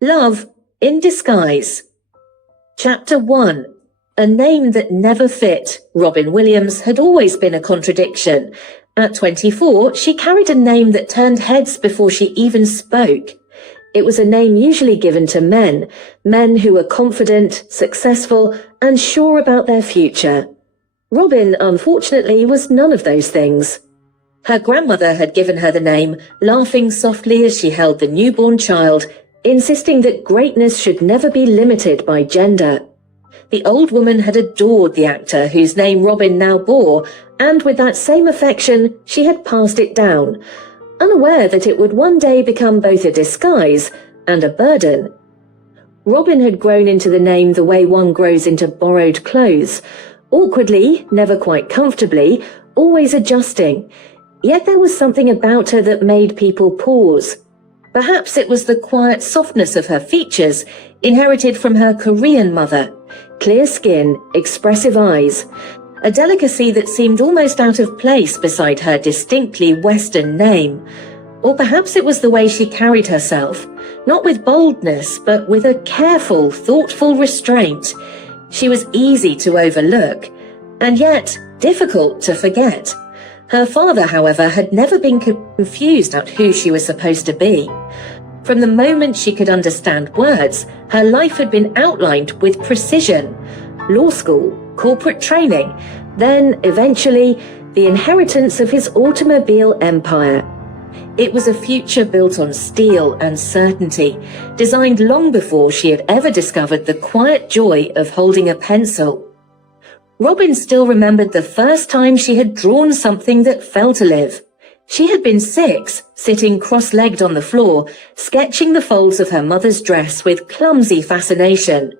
Love in Disguise. Chapter 1. A name that never fit. Robin Williams had always been a contradiction. At 24, she carried a name that turned heads before she even spoke. It was a name usually given to men who were confident, successful, and sure about their future. Robin, unfortunately, was none of those things. Her grandmother had given her the name, laughing softly as she held the newborn child, insisting that greatness should never be limited by gender. The old woman had adored the actor whose name Robin now bore, and with that same affection she had passed it down, unaware that it would one day become both a disguise and a burden. Robin had grown into the name the way one grows into borrowed clothes, awkwardly, never quite comfortably, always adjusting. Yet there was something about her that made people pause. Perhaps it was the quiet softness of her features, inherited from her Korean mother. Clear skin, expressive eyes, a delicacy that seemed almost out of place beside her distinctly Western name. Or perhaps it was the way she carried herself, not with boldness, but with a careful, thoughtful restraint. She was easy to overlook, and yet difficult to forget. Her father, however, had never been confused about who she was supposed to be. From the moment she could understand words, her life had been outlined with precision. Law school, corporate training, then, eventually, the inheritance of his automobile empire. It was a future built on steel and certainty, designed long before she had ever discovered the quiet joy of holding a pencil. Robin still remembered the first time she had drawn something that felt alive. She had been 6, sitting cross-legged on the floor, sketching the folds of her mother's dress with clumsy fascination.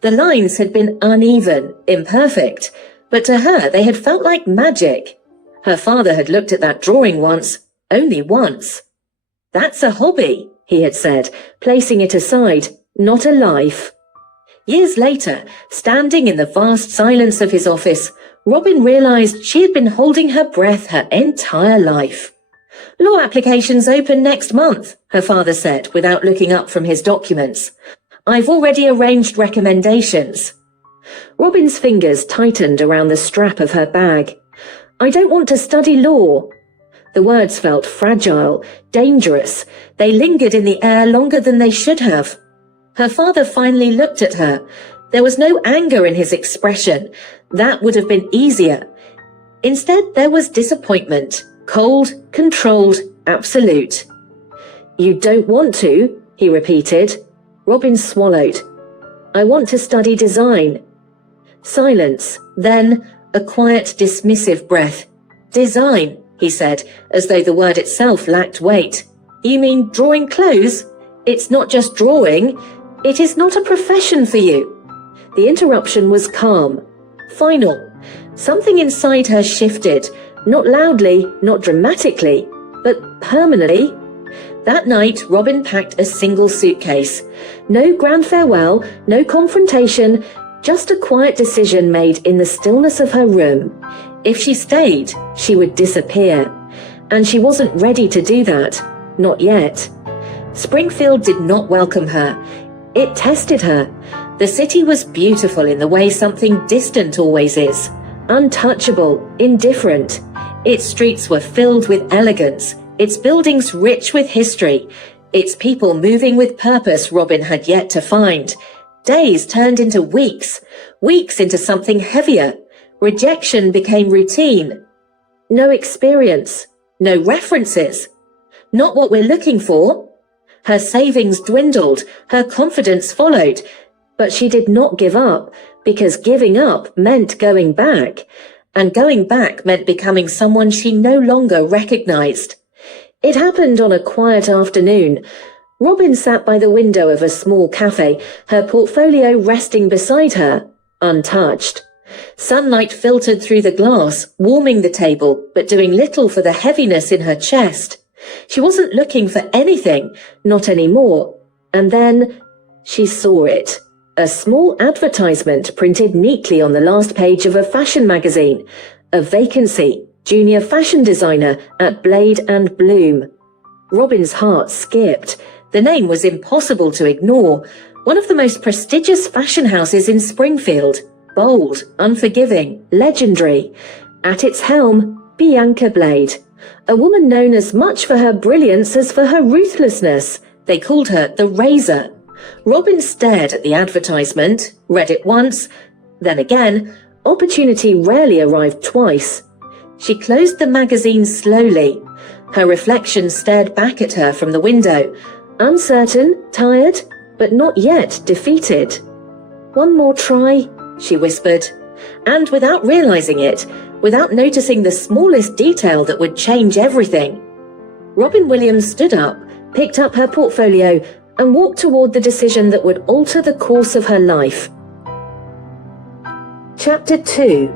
The lines had been uneven, imperfect, but to her they had felt like magic. Her father had looked at that drawing once, only once. "That's a hobby," he had said, placing it aside, "not a life." Years later, standing in the vast silence of his office, Robin realized she had been holding her breath her entire life. "Law applications open next month," her father said without looking up from his documents. "I've already arranged recommendations." Robin's fingers tightened around the strap of her bag. "I don't want to study law." The words felt fragile, dangerous. They lingered in the air longer than they should have. Her father finally looked at her. There was no anger in his expression. That would have been easier. Instead, there was disappointment. Cold, controlled, absolute. "You don't want to?" he repeated. Robin swallowed. "I want to study design." Silence, then a quiet, dismissive breath. "Design," he said, as though the word itself lacked weight. "You mean drawing clothes? It's not just drawing. It is not a profession for you." The interruption was calm, final. Something inside her shifted, not loudly, not dramatically, but permanently. That night, Robin packed a single suitcase. No grand farewell, no confrontation, just a quiet decision made in the stillness of her room. If she stayed, she would disappear. And she wasn't ready to do that. Not yet. Springfield did not welcome her. It tested her. The city was beautiful in the way something distant always is. Untouchable, indifferent. Its streets were filled with elegance, its buildings rich with history, its people moving with purpose Robin had yet to find. Days turned into weeks, weeks into something heavier. Rejection became routine. No experience, no references. Not what we're looking for. Her savings dwindled, her confidence followed, but she did not give up, because giving up meant going back, and going back meant becoming someone she no longer recognized. It happened on a quiet afternoon. Robin sat by the window of a small cafe, her portfolio resting beside her, untouched. Sunlight filtered through the glass, warming the table, but doing little for the heaviness in her chest. She wasn't looking for anything, not anymore. And then she saw it. A small advertisement printed neatly on the last page of a fashion magazine. A vacancy, junior fashion designer at Blade and Bloom. Robin's heart skipped. The name was impossible to ignore. One of the most prestigious fashion houses in Springfield. Bold, unforgiving, legendary. At its helm, Bianca Blade. A woman known as much for her brilliance as for her ruthlessness. They called her the Razor. Robin stared at the advertisement, read it once, then again. Opportunity rarely arrived twice. She closed the magazine slowly. Her reflection stared back at her from the window, uncertain, tired, but not yet defeated. "One more try," she whispered, and without realizing it, without noticing the smallest detail that would change everything, Robin Williams stood up, picked up her portfolio, and walked toward the decision that would alter the course of her life. Chapter 2.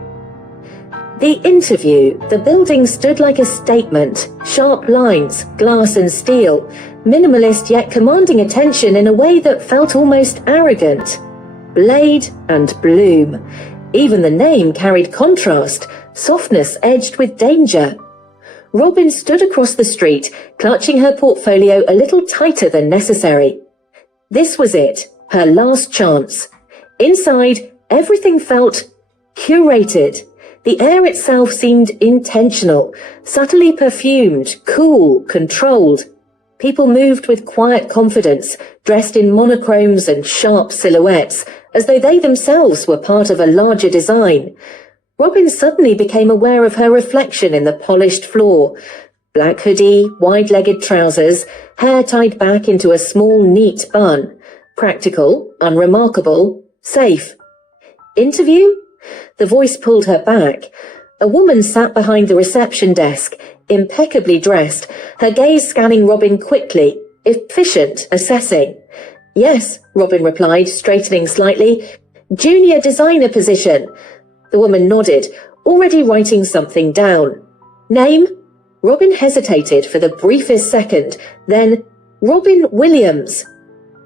The interview. The building stood like a statement, sharp lines, glass and steel, minimalist yet commanding attention in a way that felt almost arrogant. Blade and Bloom. Even the name carried contrast, softness edged with danger. Robin stood across the street, clutching her portfolio a little tighter than necessary. This was it, her last chance. Inside, everything felt curated. The air itself seemed intentional, subtly perfumed, cool, controlled. People moved with quiet confidence, dressed in monochromes and sharp silhouettes, as though they themselves were part of a larger design. Robin suddenly became aware of her reflection in the polished floor. Black hoodie, wide-legged trousers, hair tied back into a small, neat bun. Practical, unremarkable, safe. Interview? The voice pulled her back. A woman sat behind the reception desk, impeccably dressed, her gaze scanning Robin quickly, efficient, assessing. "Yes," Robin replied, straightening slightly. "Junior designer position." The woman nodded, already writing something down. "Name?" Robin hesitated for the briefest second, then, "Robin Williams."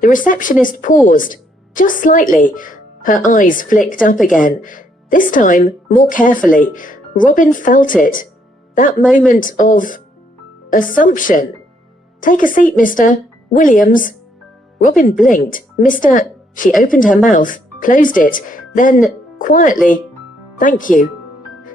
The receptionist paused, just slightly. Her eyes flicked up again. This time, more carefully. Robin felt it. That moment of assumption. "Take a seat, Mr. Williams." Robin blinked. "Mr. She opened her mouth, closed it, then, quietly, "Thank you."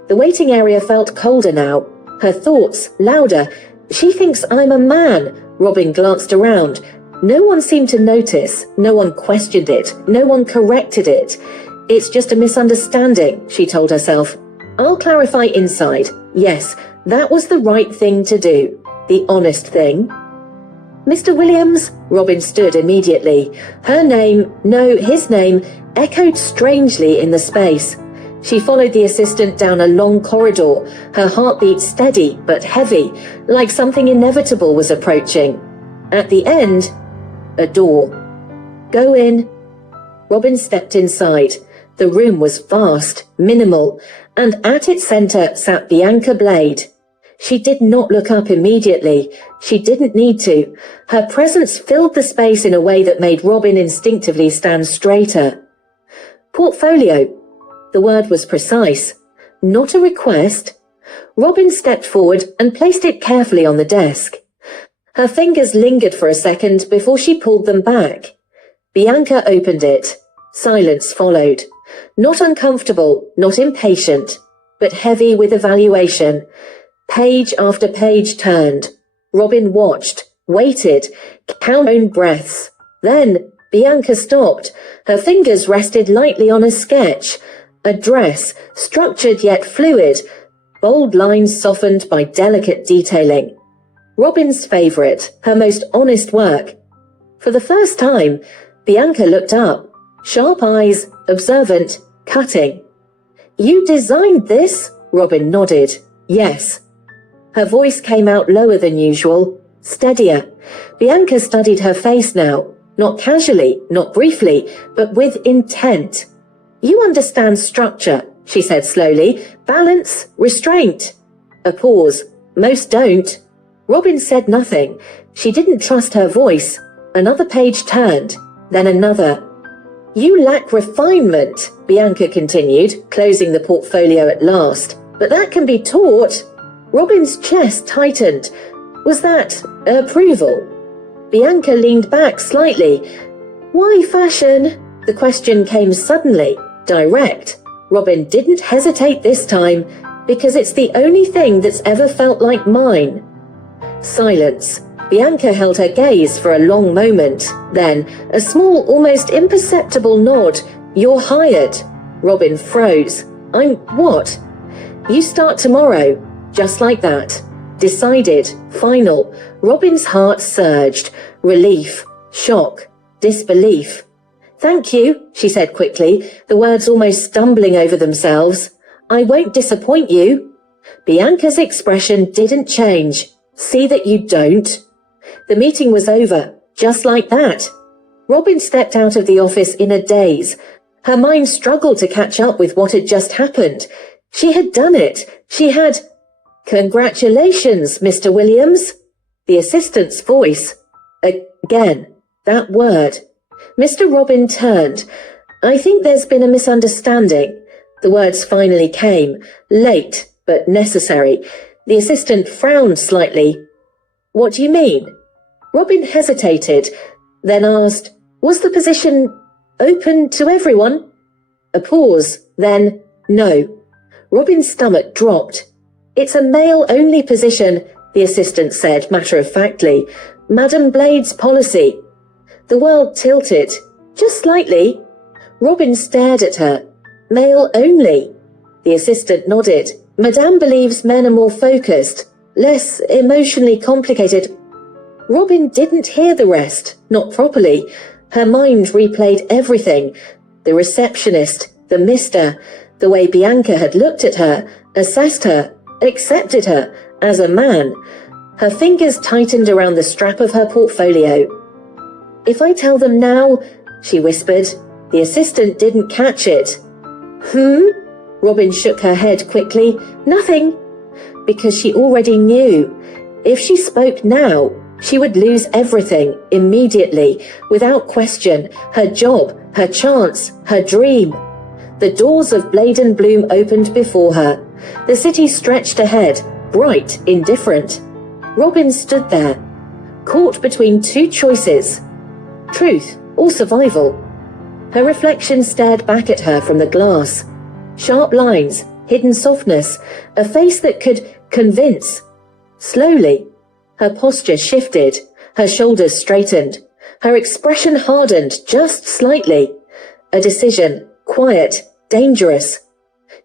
The waiting area felt colder now. Her thoughts, louder. "She thinks I'm a man." Robin glanced around. No one seemed to notice. No one questioned it. No one corrected it. "It's just a misunderstanding," she told herself. "I'll clarify inside. Yes, that was the right thing to do. The honest thing." "Mr. Williams?" Robin stood immediately. Her name, no, his name, echoed strangely in the space. She followed the assistant down a long corridor, her heartbeat steady but heavy, like something inevitable was approaching. At the end, a door. "Go in." Robin stepped inside. The room was vast, minimal, and at its center sat Bianca Blade. She did not look up immediately. She didn't need to. Her presence filled the space in a way that made Robin instinctively stand straighter. "Portfolio." The word was precise. Not a request. Robin stepped forward and placed it carefully on the desk. Her fingers lingered for a second before she pulled them back. Bianca opened it. Silence followed. Not uncomfortable, not impatient, but heavy with evaluation. Page after page turned. Robin watched, waited, counted her own breaths. Then Bianca stopped. Her fingers rested lightly on a sketch. A dress, structured yet fluid, bold lines softened by delicate detailing. Robin's favourite, her most honest work. For the first time, Bianca looked up. Sharp eyes, observant, cutting. "You designed this?" Robin nodded. "Yes." Her voice came out lower than usual, steadier. Bianca studied her face now, not casually, not briefly, but with intent. "You understand structure," she said slowly. "Balance, restraint." A pause. "Most don't." Robin said nothing. She didn't trust her voice. Another page turned, then another. "You lack refinement," Bianca continued, closing the portfolio at last. "But that can be taught." Robin's chest tightened. Was that approval? Bianca leaned back slightly. Why fashion? The question came suddenly, direct. Robin didn't hesitate this time, because it's the only thing that's ever felt like mine. Silence. Bianca held her gaze for a long moment. Then, a small, almost imperceptible nod. You're hired. Robin froze. I'm what? You start tomorrow. Just like that. Decided. Final. Robin's heart surged. Relief. Shock. Disbelief. Thank you, she said quickly, the words almost stumbling over themselves. I won't disappoint you. Bianca's expression didn't change. See that you don't. The meeting was over, just like that. Robin stepped out of the office in a daze. Her mind struggled to catch up with what had just happened. She had done it. She had... Congratulations, Mr. Williams. The assistant's voice. Again, that word. Mr. Robin turned. I think there's been a misunderstanding. The words finally came, late but necessary. The assistant frowned slightly. What do you mean? Robin hesitated, then asked, was the position open to everyone? A pause, then no. Robin's stomach dropped. It's a male-only position, the assistant said matter-of-factly. Madam Blade's policy. The world tilted, just slightly. Robin stared at her. Male only. The assistant nodded. Madame believes men are more focused, less emotionally complicated. Robin didn't hear the rest, not properly. Her mind replayed everything. The receptionist, the mister, the way Bianca had looked at her, assessed her, accepted her, as a man. Her fingers tightened around the strap of her portfolio. If I tell them now, she whispered. The assistant didn't catch it. Robin shook her head quickly. Nothing. Because she already knew. If she spoke now, she would lose everything, immediately, without question. Her job, her chance, her dream. The doors of Blade and Bloom opened before her. The city stretched ahead, bright, indifferent. Robin stood there, caught between two choices. Truth or survival. Her reflection stared back at her from the glass. Sharp lines, hidden softness, a face that could convince. Slowly, her posture shifted, her shoulders straightened, her expression hardened just slightly. A decision, quiet, dangerous.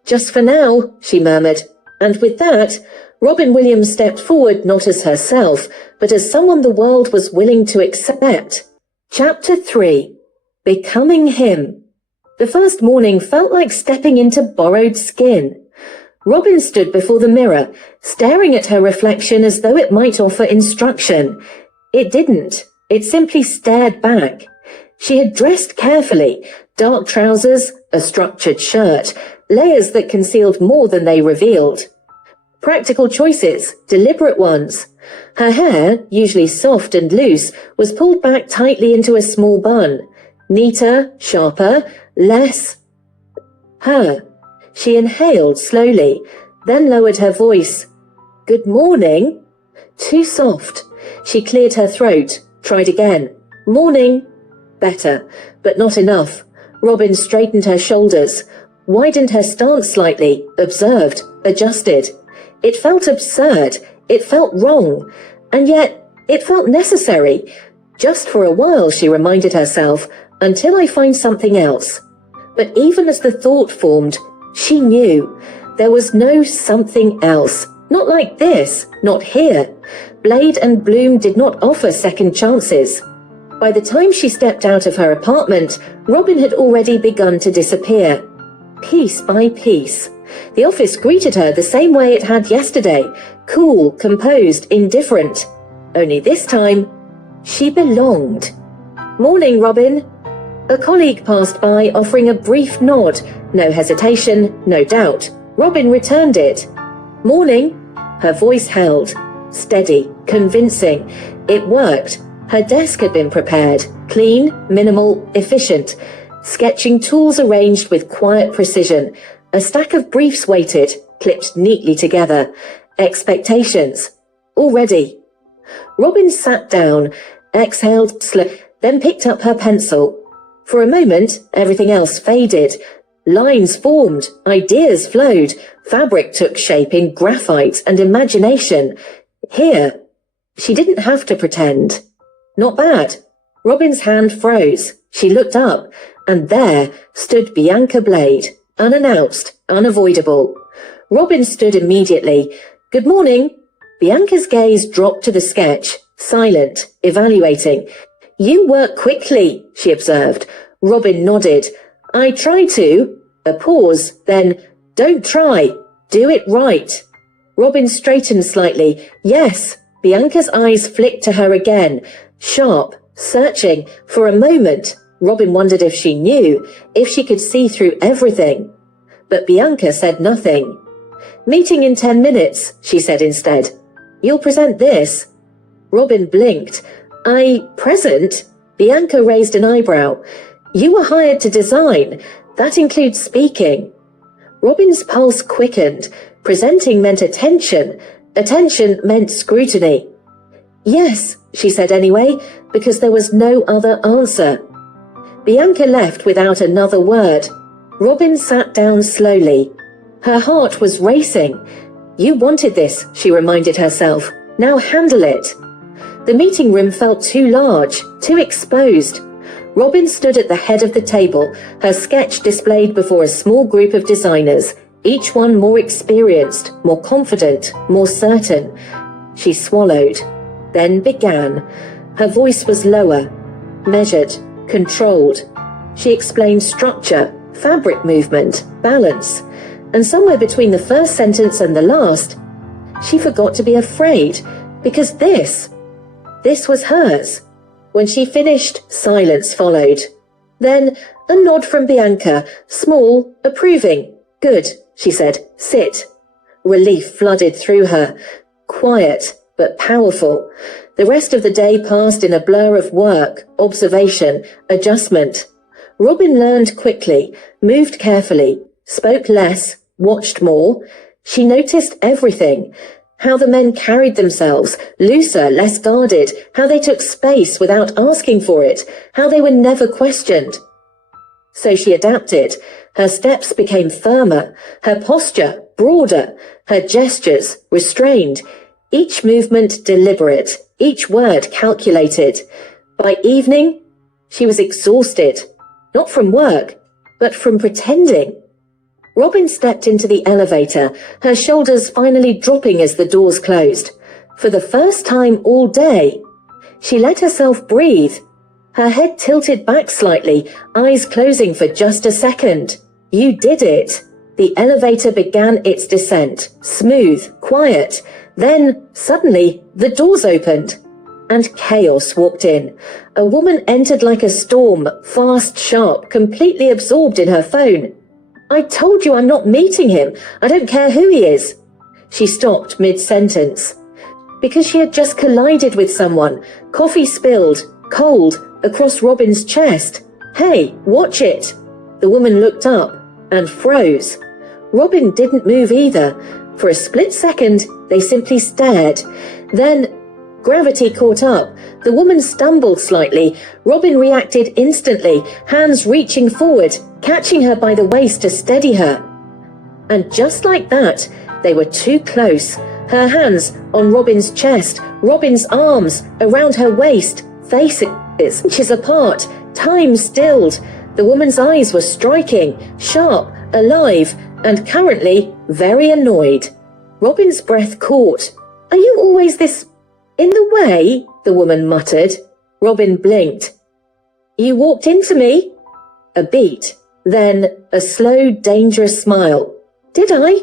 Just for now, she murmured, and with that, Robin Williams stepped forward not as herself, but as someone the world was willing to accept. Chapter 3. Becoming him. The first morning felt like stepping into borrowed skin. Robin stood before the mirror, staring at her reflection as though it might offer instruction. It didn't. It simply stared back. She had dressed carefully, dark trousers, a structured shirt, layers that concealed more than they revealed. Practical choices, deliberate ones. Her hair, usually soft and loose, was pulled back tightly into a small bun. Neater, sharper, less her. She inhaled slowly, then lowered her voice. Good morning. Too soft. She cleared her throat, tried again. Morning. Better, but not enough. Robin straightened her shoulders, widened her stance slightly, observed, adjusted. It felt absurd. It felt wrong. And yet, it felt necessary. Just for a while, she reminded herself, until I find something else. But even as the thought formed, she knew there was no something else. Not like this, not here. Blade and Bloom did not offer second chances. By the time she stepped out of her apartment, Robin had already begun to disappear. Piece by piece. The office greeted her the same way it had yesterday, cool, composed, indifferent. Only this time, she belonged. Morning, Robin. A colleague passed by, offering a brief nod. No hesitation, no doubt. Robin returned it. Morning. Her voice held. Steady, convincing. It worked. Her desk had been prepared. Clean, minimal, efficient. Sketching tools arranged with quiet precision. A stack of briefs waited, clipped neatly together. Expectations. Already. Robin sat down, exhaled slowly, then picked up her pencil. For a moment, everything else faded. Lines formed, ideas flowed, fabric took shape in graphite and imagination. Here, she didn't have to pretend. Not bad. Robin's hand froze. She looked up, and there stood Bianca Blade, unannounced, unavoidable. Robin stood immediately. "Good morning." Bianca's gaze dropped to the sketch, silent, evaluating. "You work quickly," she observed. Robin nodded. "I try to." A pause, then, "Don't try. Do it right." Robin straightened slightly. "Yes." Bianca's eyes flicked to her again, sharp, searching. For a moment, Robin wondered if she knew, if she could see through everything. But Bianca said nothing. "Meeting in 10 minutes, she said instead. "You'll present this." Robin blinked. Present?" Bianca raised an eyebrow. "You were hired to design. That includes speaking." Robin's pulse quickened. Presenting meant attention. Attention meant scrutiny. "Yes," she said anyway, because there was no other answer. Bianca left without another word. Robin sat down slowly. Her heart was racing. "You wanted this," she reminded herself. "Now handle it." The meeting room felt too large, too exposed. Robin stood at the head of the table, her sketch displayed before a small group of designers, each one more experienced, more confident, more certain. She swallowed, then began. Her voice was lower, measured, controlled. She explained structure, fabric movement, balance, and somewhere between the first sentence and the last, she forgot to be afraid, because this was hers. When she finished, silence followed. Then a nod from Bianca, small, approving. "Good," she said. "Sit." Relief flooded through her. Quiet, but powerful. The rest of the day passed in a blur of work, observation, adjustment. Robin learned quickly, moved carefully, spoke less, watched more. She noticed everything. How the men carried themselves, looser, less guarded, how they took space without asking for it, how they were never questioned. So she adapted. Her steps became firmer, her posture broader, her gestures restrained, each movement deliberate, each word calculated. By evening, she was exhausted, not from work, but from pretending. Robin stepped into the elevator, her shoulders finally dropping as the doors closed. For the first time all day, she let herself breathe. Her head tilted back slightly, eyes closing for just a second. You did it. The elevator began its descent, smooth, quiet. Then, suddenly, the doors opened, and chaos walked in. A woman entered like a storm, fast, sharp, completely absorbed in her phone. "I told you I'm not meeting him. I don't care who he is." She stopped mid-sentence. Because she had just collided with someone. Coffee spilled, cold, across Robin's chest. "Hey, watch it." The woman looked up and froze. Robin didn't move either. For a split second, they simply stared. Then gravity caught up. The woman stumbled slightly. Robin reacted instantly, hands reaching forward, catching her by the waist to steady her. And just like that, they were too close. Her hands on Robin's chest, Robin's arms around her waist, faces inches apart, time stilled. The woman's eyes were striking, sharp, alive, and currently very annoyed. Robin's breath caught. "Are you always this in the way?" the woman muttered. Robin blinked. "You walked into me?" A beat, then a slow, dangerous smile. "Did I?"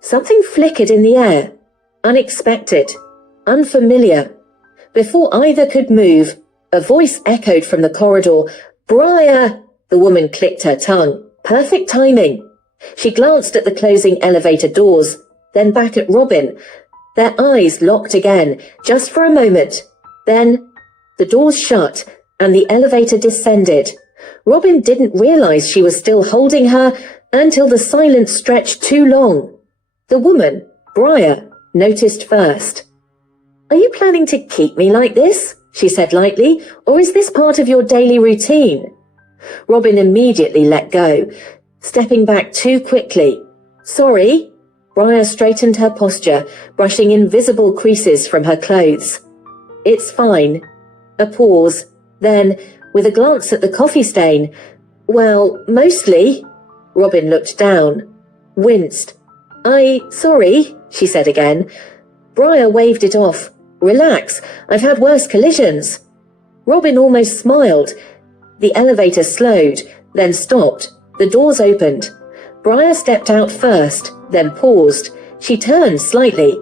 Something flickered in the air. Unexpected. Unfamiliar. Before either could move, a voice echoed from the corridor. "Briar!" The woman clicked her tongue. Perfect timing. She glanced at the closing elevator doors, then back at Robin. Their eyes locked again, just for a moment. Then the doors shut and the elevator descended. Robin didn't realize she was still holding her until the silence stretched too long. The woman, Briar, noticed first. "Are you planning to keep me like this?" she said lightly, or is this part of your daily routine? Robin immediately let go, stepping back too quickly. Sorry. Briar straightened her posture, brushing invisible creases from her clothes. It's fine. A pause. Then, with a glance at the coffee stain, well, mostly. Robin looked down, winced. Sorry, she said again. Briar waved it off. Relax, I've had worse collisions. Robin almost smiled. The elevator slowed, then stopped. The doors opened. Briar stepped out first, then paused. She turned slightly,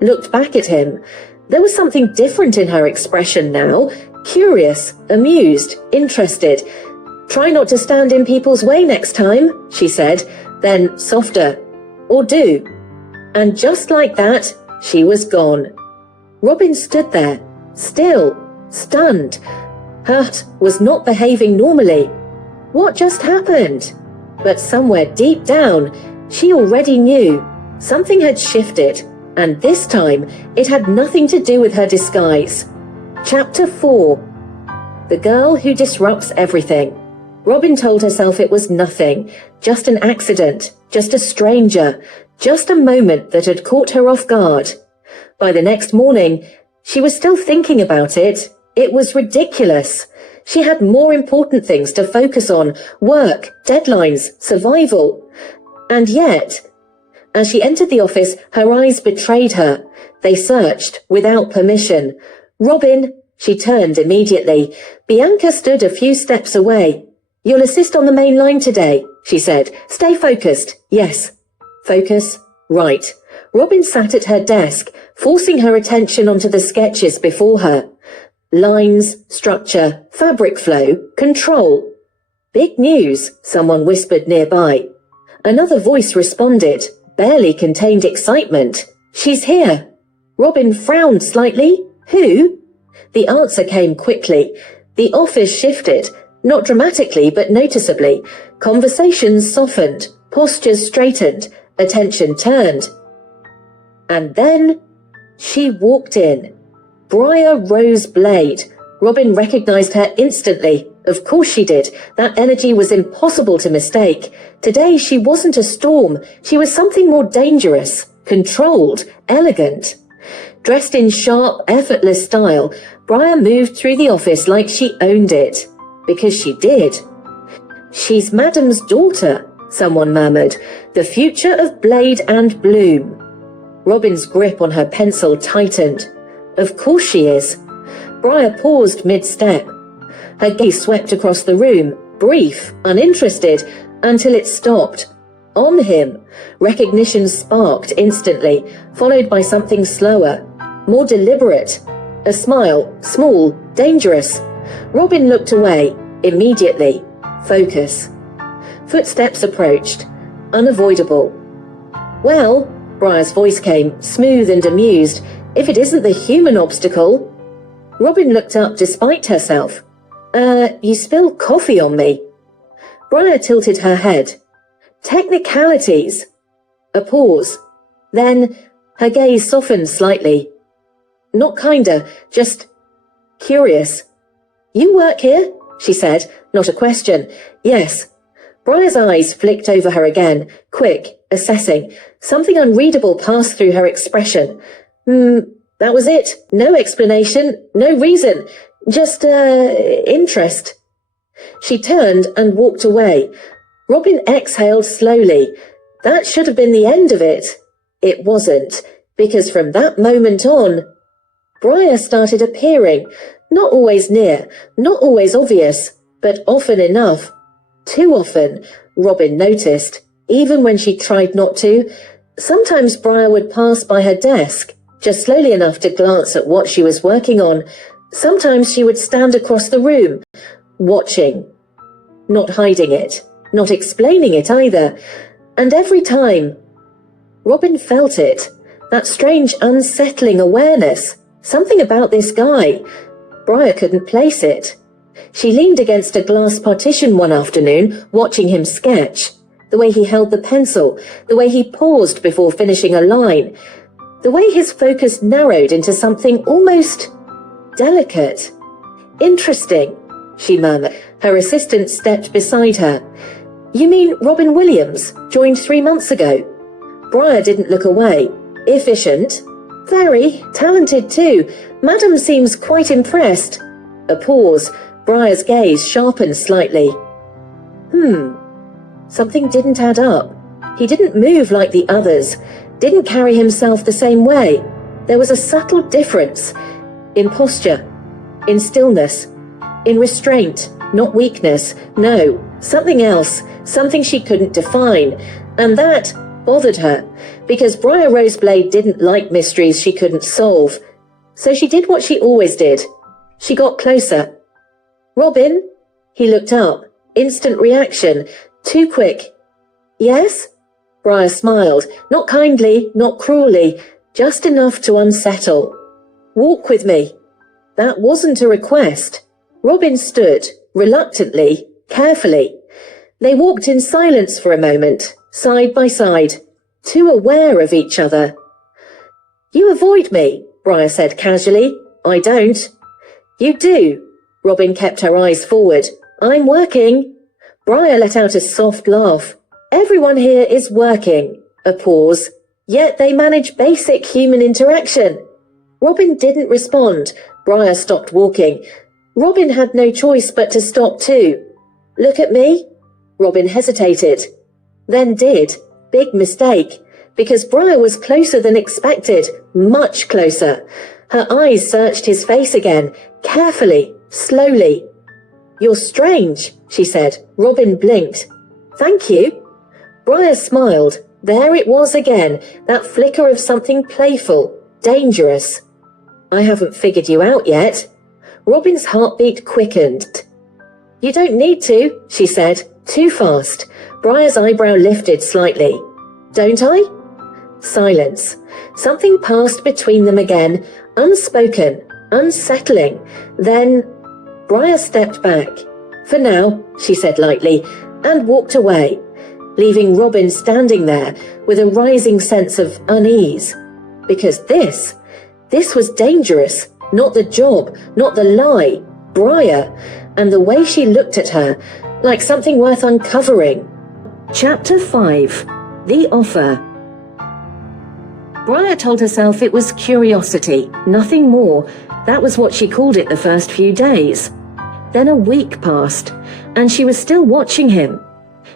looked back at him. There was something different in her expression now. Curious, amused, interested. Try not to stand in people's way next time, she said, then softer. Or do. And just like that, she was gone. Robin stood there, still, stunned. Her heart was not behaving normally. What just happened? But somewhere deep down, she already knew. Something had shifted, and this time it had nothing to do with her disguise. Chapter 4. The Girl Who Disrupts Everything. Robin told herself it was nothing, just an accident, just a stranger, just a moment that had caught her off guard. By the next morning, she was still thinking about it. It was ridiculous. She had more important things to focus on, work, deadlines, survival. And yet, as she entered the office, her eyes betrayed her. They searched without permission. Robin, she turned immediately. Bianca stood a few steps away. You'll assist on the main line today, she said. Stay focused. Yes. Focus. Right. Robin sat at her desk, forcing her attention onto the sketches before her. Lines, structure, fabric flow, control. Big news, someone whispered nearby. Another voice responded, barely contained excitement. She's here. Robin frowned slightly. Who? The answer came quickly. The office shifted, not dramatically but noticeably. Conversations softened, postures straightened, attention turned. And then she walked in. Briar Rose Blade. Robin recognized her instantly. Of course she did. That energy was impossible to mistake. Today she wasn't a storm. She was something more dangerous, controlled, elegant. Dressed in sharp, effortless style, Briar moved through the office like she owned it. Because she did. She's Madame's daughter, someone murmured. The future of Blade and Bloom. Robin's grip on her pencil tightened. Of course she is. Briar paused mid-step. Her gaze swept across the room, brief, uninterested, until it stopped. On him, recognition sparked instantly, followed by something slower, more deliberate. A smile, small, dangerous. Robin looked away, immediately. Focus. Footsteps approached, unavoidable. Well, Briar's voice came, smooth and amused. If it isn't the human obstacle. Robin looked up despite herself. You spilled coffee on me. Briar tilted her head. Technicalities. A pause. Then her gaze softened slightly. Not kinda, just curious. You work here? She said, not a question. Yes. Briar's eyes flicked over her again, quick, assessing. Something unreadable passed through her expression. That was it. No explanation, no reason. Just, interest. She turned and walked away. Robin exhaled slowly. That should have been the end of it. It wasn't, because from that moment on, Briar started appearing, not always near, not always obvious, but often enough. Too often, Robin noticed, even when she tried not to. Sometimes Briar would pass by her desk, just slowly enough to glance at what she was working on. Sometimes she would stand across the room, watching, not hiding it, not explaining it either. And every time, Robin felt it, that strange unsettling awareness, something about this guy. Briar couldn't place it. She leaned against a glass partition one afternoon, watching him sketch. The way he held the pencil, the way he paused before finishing a line, the way his focus narrowed into something almost delicate. Interesting, she murmured. Her assistant stepped beside her. You mean Robin Williams joined 3 months ago? Briar didn't look away. Efficient. Very talented too. Madam seems quite impressed. A pause. Briar's gaze sharpened slightly. Something didn't add up. He didn't move like the others, didn't carry himself the same way. There was a subtle difference. In posture, in stillness, in restraint, not weakness. No, something else, something she couldn't define. And that bothered her, because Briar Roseblade didn't like mysteries she couldn't solve. So she did what she always did. She got closer. Robin? He looked up. Instant reaction. Too quick. Yes? Briar smiled. Not kindly, not cruelly, just enough to unsettle. Walk with me. That wasn't a request. Robin stood, reluctantly, carefully. They walked in silence for a moment, side by side, too aware of each other. You avoid me, Briar said casually. I don't. You do. Robin kept her eyes forward. I'm working. Briar let out a soft laugh. Everyone here is working. A pause. Yet they manage basic human interaction. Robin didn't respond. Briar stopped walking. Robin had no choice but to stop too. Look at me? Robin hesitated. Then did. Big mistake. Because Briar was closer than expected. Much closer. Her eyes searched his face again. Carefully. Slowly. You're strange, she said. Robin blinked. Thank you. Briar smiled. There it was again, that flicker of something playful, dangerous. I haven't figured you out yet. Robin's heartbeat quickened. You don't need to, she said. Too fast. Briar's eyebrow lifted slightly. Don't I? Silence. Something passed between them again, unspoken, unsettling. Then Briar stepped back. For now, she said lightly, and walked away, leaving Robin standing there with a rising sense of unease. Because this was dangerous. Not the job, not the lie. Briar, and the way she looked at her, like something worth uncovering. Chapter 5. The Offer. Briar told herself it was curiosity, nothing more. That was what she called it the first few days. Then a week passed, and she was still watching him.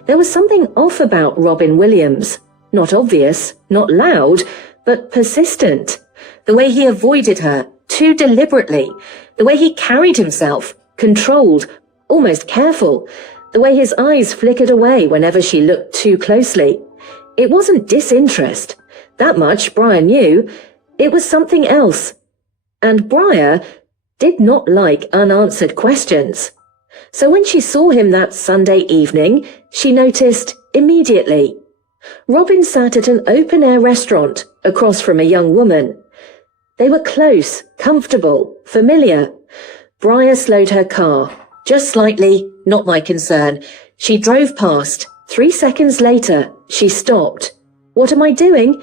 There was something off about Robin Williams. Not obvious, not loud, but persistent. The way he avoided her, too deliberately. The way he carried himself, controlled, almost careful. The way his eyes flickered away whenever she looked too closely. It wasn't disinterest. That much Briar knew. It was something else. And Briar did not like unanswered questions. So when she saw him that Sunday evening, she noticed immediately. Robin sat at an open-air restaurant across from a young woman. They were close, comfortable, familiar. Briar slowed her car. Just slightly, not my concern. She drove past. 3 seconds later, she stopped. What am I doing?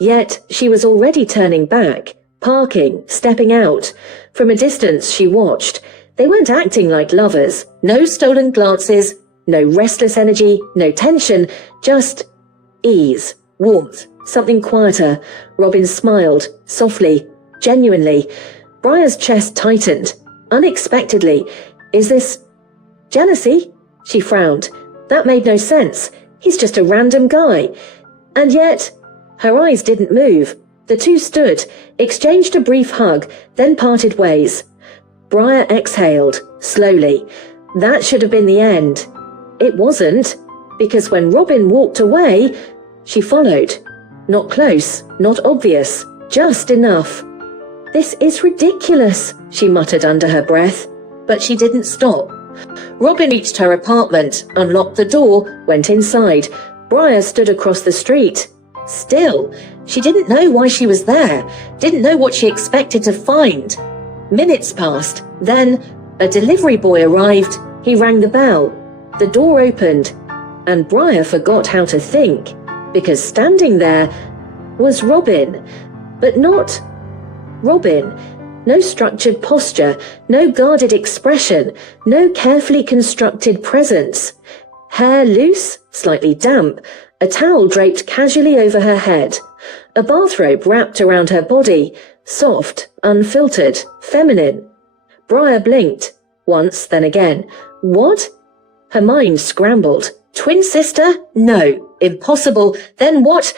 Yet she was already turning back, parking, stepping out. From a distance, she watched. They weren't acting like lovers. No stolen glances, no restless energy, no tension, just ease, warmth, something quieter. Robin smiled, softly, genuinely. Briar's chest tightened, unexpectedly. Is this jealousy? She frowned. That made no sense. He's just a random guy. And yet, her eyes didn't move. The two stood, exchanged a brief hug, then parted ways. Briar exhaled, slowly. That should have been the end. It wasn't, because when Robin walked away, she followed. Not close, not obvious, just enough. This is ridiculous, she muttered under her breath. But she didn't stop. Robin reached her apartment, unlocked the door, went inside. Briar stood across the street. Still, she didn't know why she was there, didn't know what she expected to find. Minutes passed. Then a delivery boy arrived. He rang the bell. The door opened, and Briar forgot how to think, because standing there was Robin, but not Robin. No structured posture, no guarded expression, no carefully constructed presence. Hair loose, slightly damp, a towel draped casually over her head. A bathrobe wrapped around her body, soft, unfiltered, feminine. Briar blinked, once, then again. What? Her mind scrambled. Twin sister? No. Impossible. Then what?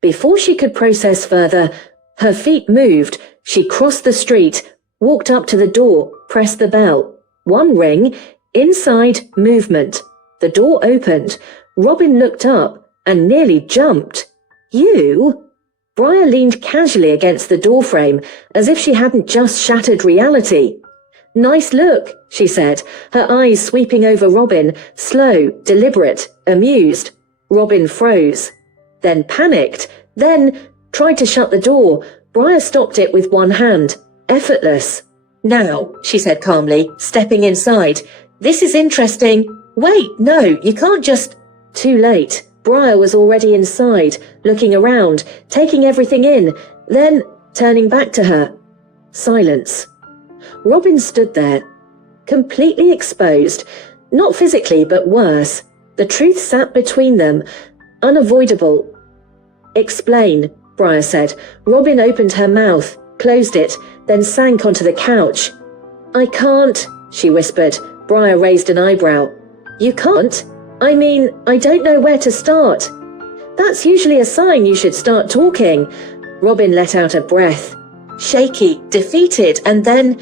Before she could process further, her feet moved. She crossed the street, walked up to the door, pressed the bell. One ring, inside, movement. The door opened. Robin looked up and nearly jumped. You? Briar leaned casually against the doorframe, as if she hadn't just shattered reality. Nice look, she said, her eyes sweeping over Robin, slow, deliberate, amused. Robin froze, then panicked, then tried to shut the door. Briar stopped it with one hand, effortless. Now, she said calmly, stepping inside. This is interesting. Wait, no, you can't just... Too late. Briar was already inside, looking around, taking everything in, then turning back to her. Silence. Robin stood there, completely exposed, not physically but worse. The truth sat between them, unavoidable. Explain, Briar said. Robin opened her mouth, closed it, then sank onto the couch. I can't, she whispered. Briar raised an eyebrow. You can't? I mean, I don't know where to start. That's usually a sign you should start talking. Robin let out a breath. Shaky, defeated, and then...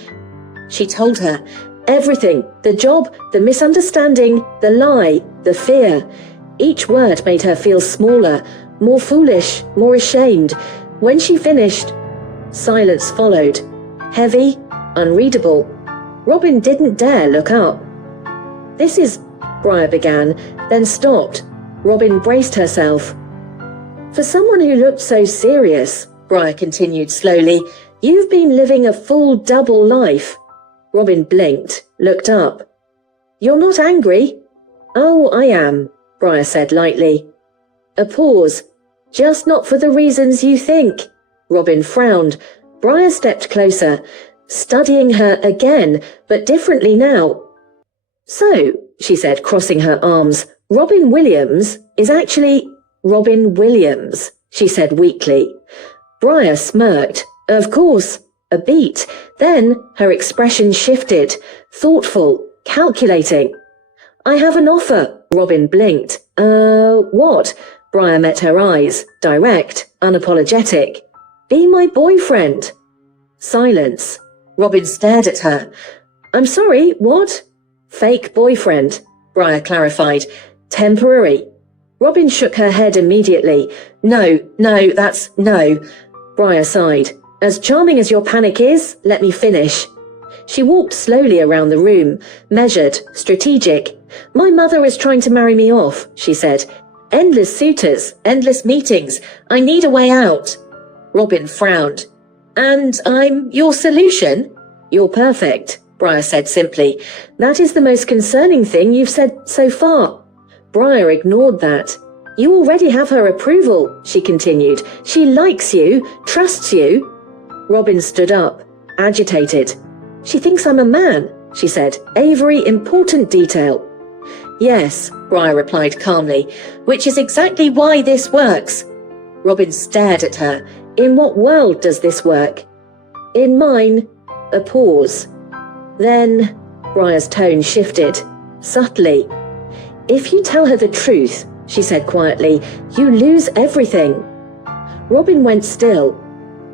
She told her. Everything. The job, the misunderstanding, the lie, the fear. Each word made her feel smaller, more foolish, more ashamed. When she finished, silence followed. Heavy, unreadable. Robin didn't dare look up. This is... Briar began, then stopped. Robin braced herself. For someone who looked so serious, Briar continued slowly, you've been living a full double life. Robin blinked, looked up. You're not angry? Oh, I am, Briar said lightly. A pause. Just not for the reasons you think. Robin frowned. Briar stepped closer, studying her again, but differently now. So, she said, crossing her arms, Robin Williams is actually Robin Williams, she said weakly. Briar smirked. Of course. A beat. Then her expression shifted, thoughtful, calculating. I have an offer, Robin blinked. What? Briar met her eyes, direct, unapologetic. Be my boyfriend. Silence. Robin stared at her. I'm sorry, what? Fake boyfriend, Briar clarified. Temporary. Robin shook her head immediately. No, that's no. Briar sighed. As charming as your panic is, let me finish. She walked slowly around the room, measured, strategic. My mother is trying to marry me off, she said. Endless suitors, endless meetings. I need a way out. Robin frowned. And I'm your solution? You're perfect, Briar said simply. That is the most concerning thing you've said so far. Briar ignored that. You already have her approval, she continued. She likes you, trusts you. Robin stood up, agitated. She thinks I'm a man, she said. Avery, important detail. Yes, Briar replied calmly, which is exactly why this works. Robin stared at her. In what world does this work? In mine. A pause. Then, Briar's tone shifted, subtly. If you tell her the truth, she said quietly, you lose everything. Robin went still.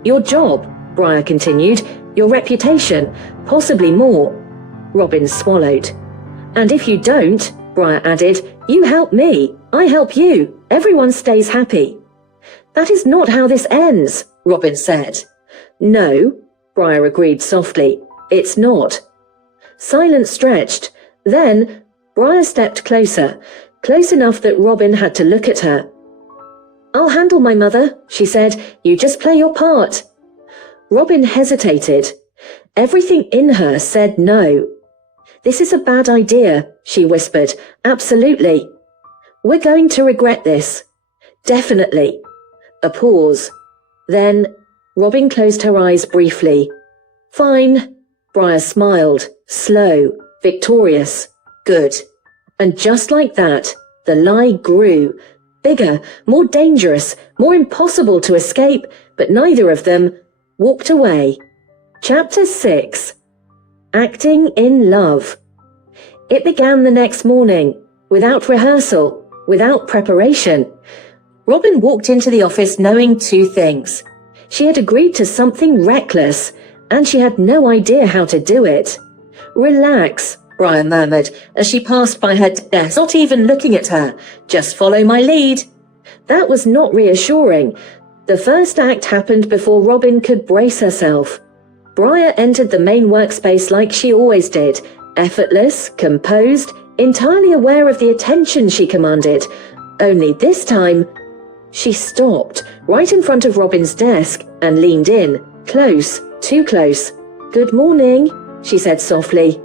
Your job, Briar continued, your reputation, possibly more. Robin swallowed. And if you don't, Briar added, you help me, I help you, everyone stays happy. That is not how this ends, Robin said. No, Briar agreed softly, it's not. Silence stretched. Then, Briar stepped closer, close enough that Robin had to look at her. I'll handle my mother, she said. You just play your part. Robin hesitated. Everything in her said no. This is a bad idea, she whispered. Absolutely. We're going to regret this. Definitely. A pause. Then, Robin closed her eyes briefly. Fine. Briar smiled, slow, victorious. Good. And just like that, the lie grew. Bigger, more dangerous, more impossible to escape, but neither of them walked away. Chapter 6. Acting in Love. It began the next morning, without rehearsal, without preparation. Robin walked into the office knowing two things. She had agreed to something reckless, and she had no idea how to do it. Relax, Briar murmured as she passed by her desk, not even looking at her. Just follow my lead. That was not reassuring. The first act happened before Robin could brace herself. Briar entered the main workspace like she always did, effortless, composed, entirely aware of the attention she commanded. Only this time, she stopped right in front of Robin's desk and leaned in, close, too close. "Good morning," she said softly.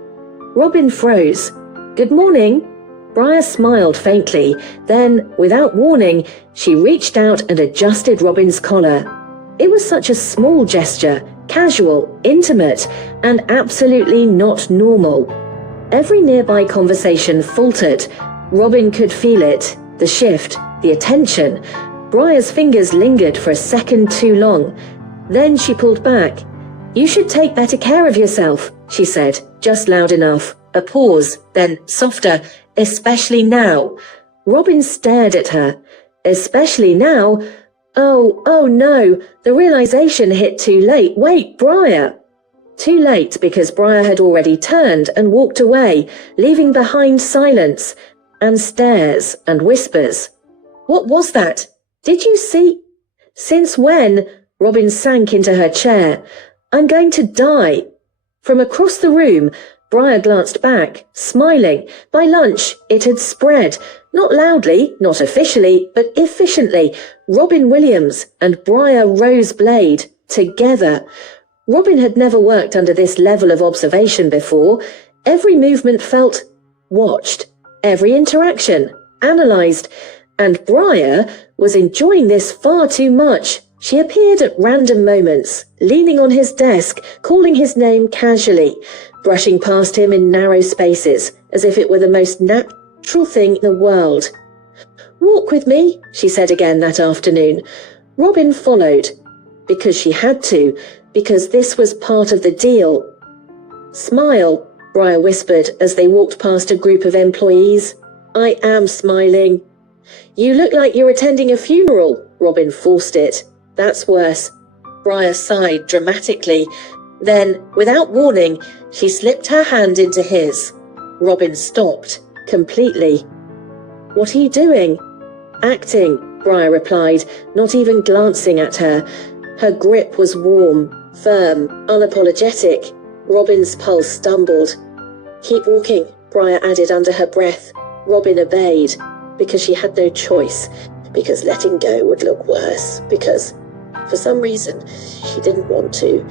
Robin froze. "Good morning." Briar smiled faintly. Then, without warning, she reached out and adjusted Robin's collar. It was such a small gesture, casual, intimate, and absolutely not normal. Every nearby conversation faltered. Robin could feel it, the shift, the attention. Briar's fingers lingered for a second too long. Then she pulled back. "You should take better care of yourself," she said, just loud enough. A pause, then softer, "Especially now." Robin stared at her. "Especially now? Oh no, the realization hit too late. Wait, Briar." Too late because Briar had already turned and walked away, leaving behind silence and stares and whispers. "What was that? Did you see?" "Since when?" Robin sank into her chair. "I'm going to die." From across the room, Briar glanced back, smiling. By lunch, it had spread. Not loudly, not officially, but efficiently. Robin Williams and Briar Rose Blade, together. Robin had never worked under this level of observation before. Every movement felt watched. Every interaction analysed. And Briar was enjoying this far too much. She appeared at random moments, leaning on his desk, calling his name casually, brushing past him in narrow spaces, as if it were the most natural thing in the world. "Walk with me," she said again that afternoon. Robin followed, because she had to, because this was part of the deal. "Smile," Briar whispered as they walked past a group of employees. "I am smiling." "You look like you're attending a funeral," Robin forced it. "That's worse." Briar sighed dramatically. Then, without warning, she slipped her hand into his. Robin stopped, completely. "What are you doing?" "Acting," Briar replied, not even glancing at her. Her grip was warm, firm, unapologetic. Robin's pulse stumbled. "Keep walking," Briar added under her breath. Robin obeyed, because she had no choice, because letting go would look worse, because, for some reason, she didn't want to.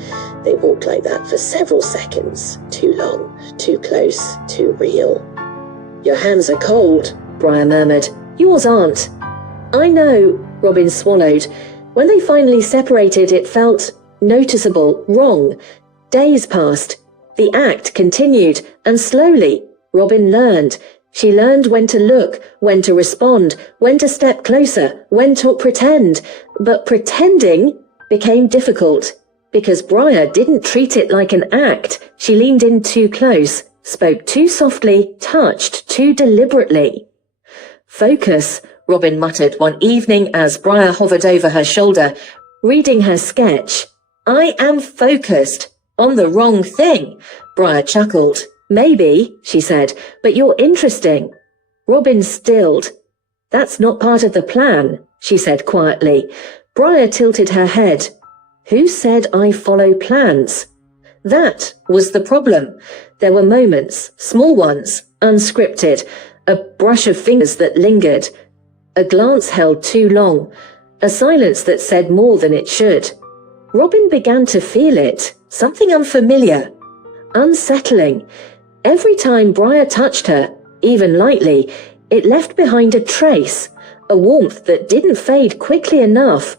They walked like that for several seconds. Too long, too close, too real. "Your hands are cold," Briar murmured. "Yours aren't." "I know," Robin swallowed. When they finally separated, it felt noticeable, wrong. Days passed. The act continued, and slowly, Robin learned. She learned when to look, when to respond, when to step closer, when to pretend. But pretending became difficult, because Briar didn't treat it like an act. She leaned in too close, spoke too softly, touched too deliberately. "Focus," Robin muttered one evening as Briar hovered over her shoulder, reading her sketch. "I am focused on the wrong thing," Briar chuckled. "Maybe," she said, "but you're interesting." Robin stilled. "That's not part of the plan," she said quietly. Briar tilted her head. "Who said I follow plans?" That was the problem. There were moments, small ones, unscripted, a brush of fingers that lingered, a glance held too long, a silence that said more than it should. Robin began to feel it, something unfamiliar, unsettling. Every time Briar touched her, even lightly, it left behind a trace, a warmth that didn't fade quickly enough.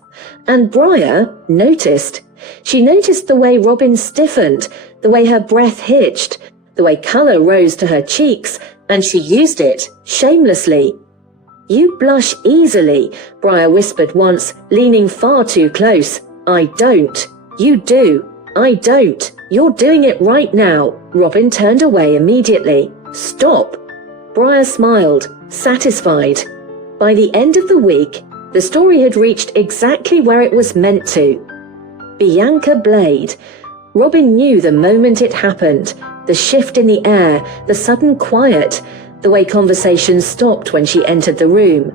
And Briar noticed. She noticed the way Robin stiffened, the way her breath hitched, the way colour rose to her cheeks, and she used it, shamelessly. "You blush easily," Briar whispered once, leaning far too close. "I don't. You do. I don't. You're doing it right now." Robin turned away immediately. "Stop." Briar smiled, satisfied. By the end of the week, the story had reached exactly where it was meant to. Bianca Blade. Robin knew the moment it happened, the shift in the air, the sudden quiet, the way conversation stopped when she entered the room.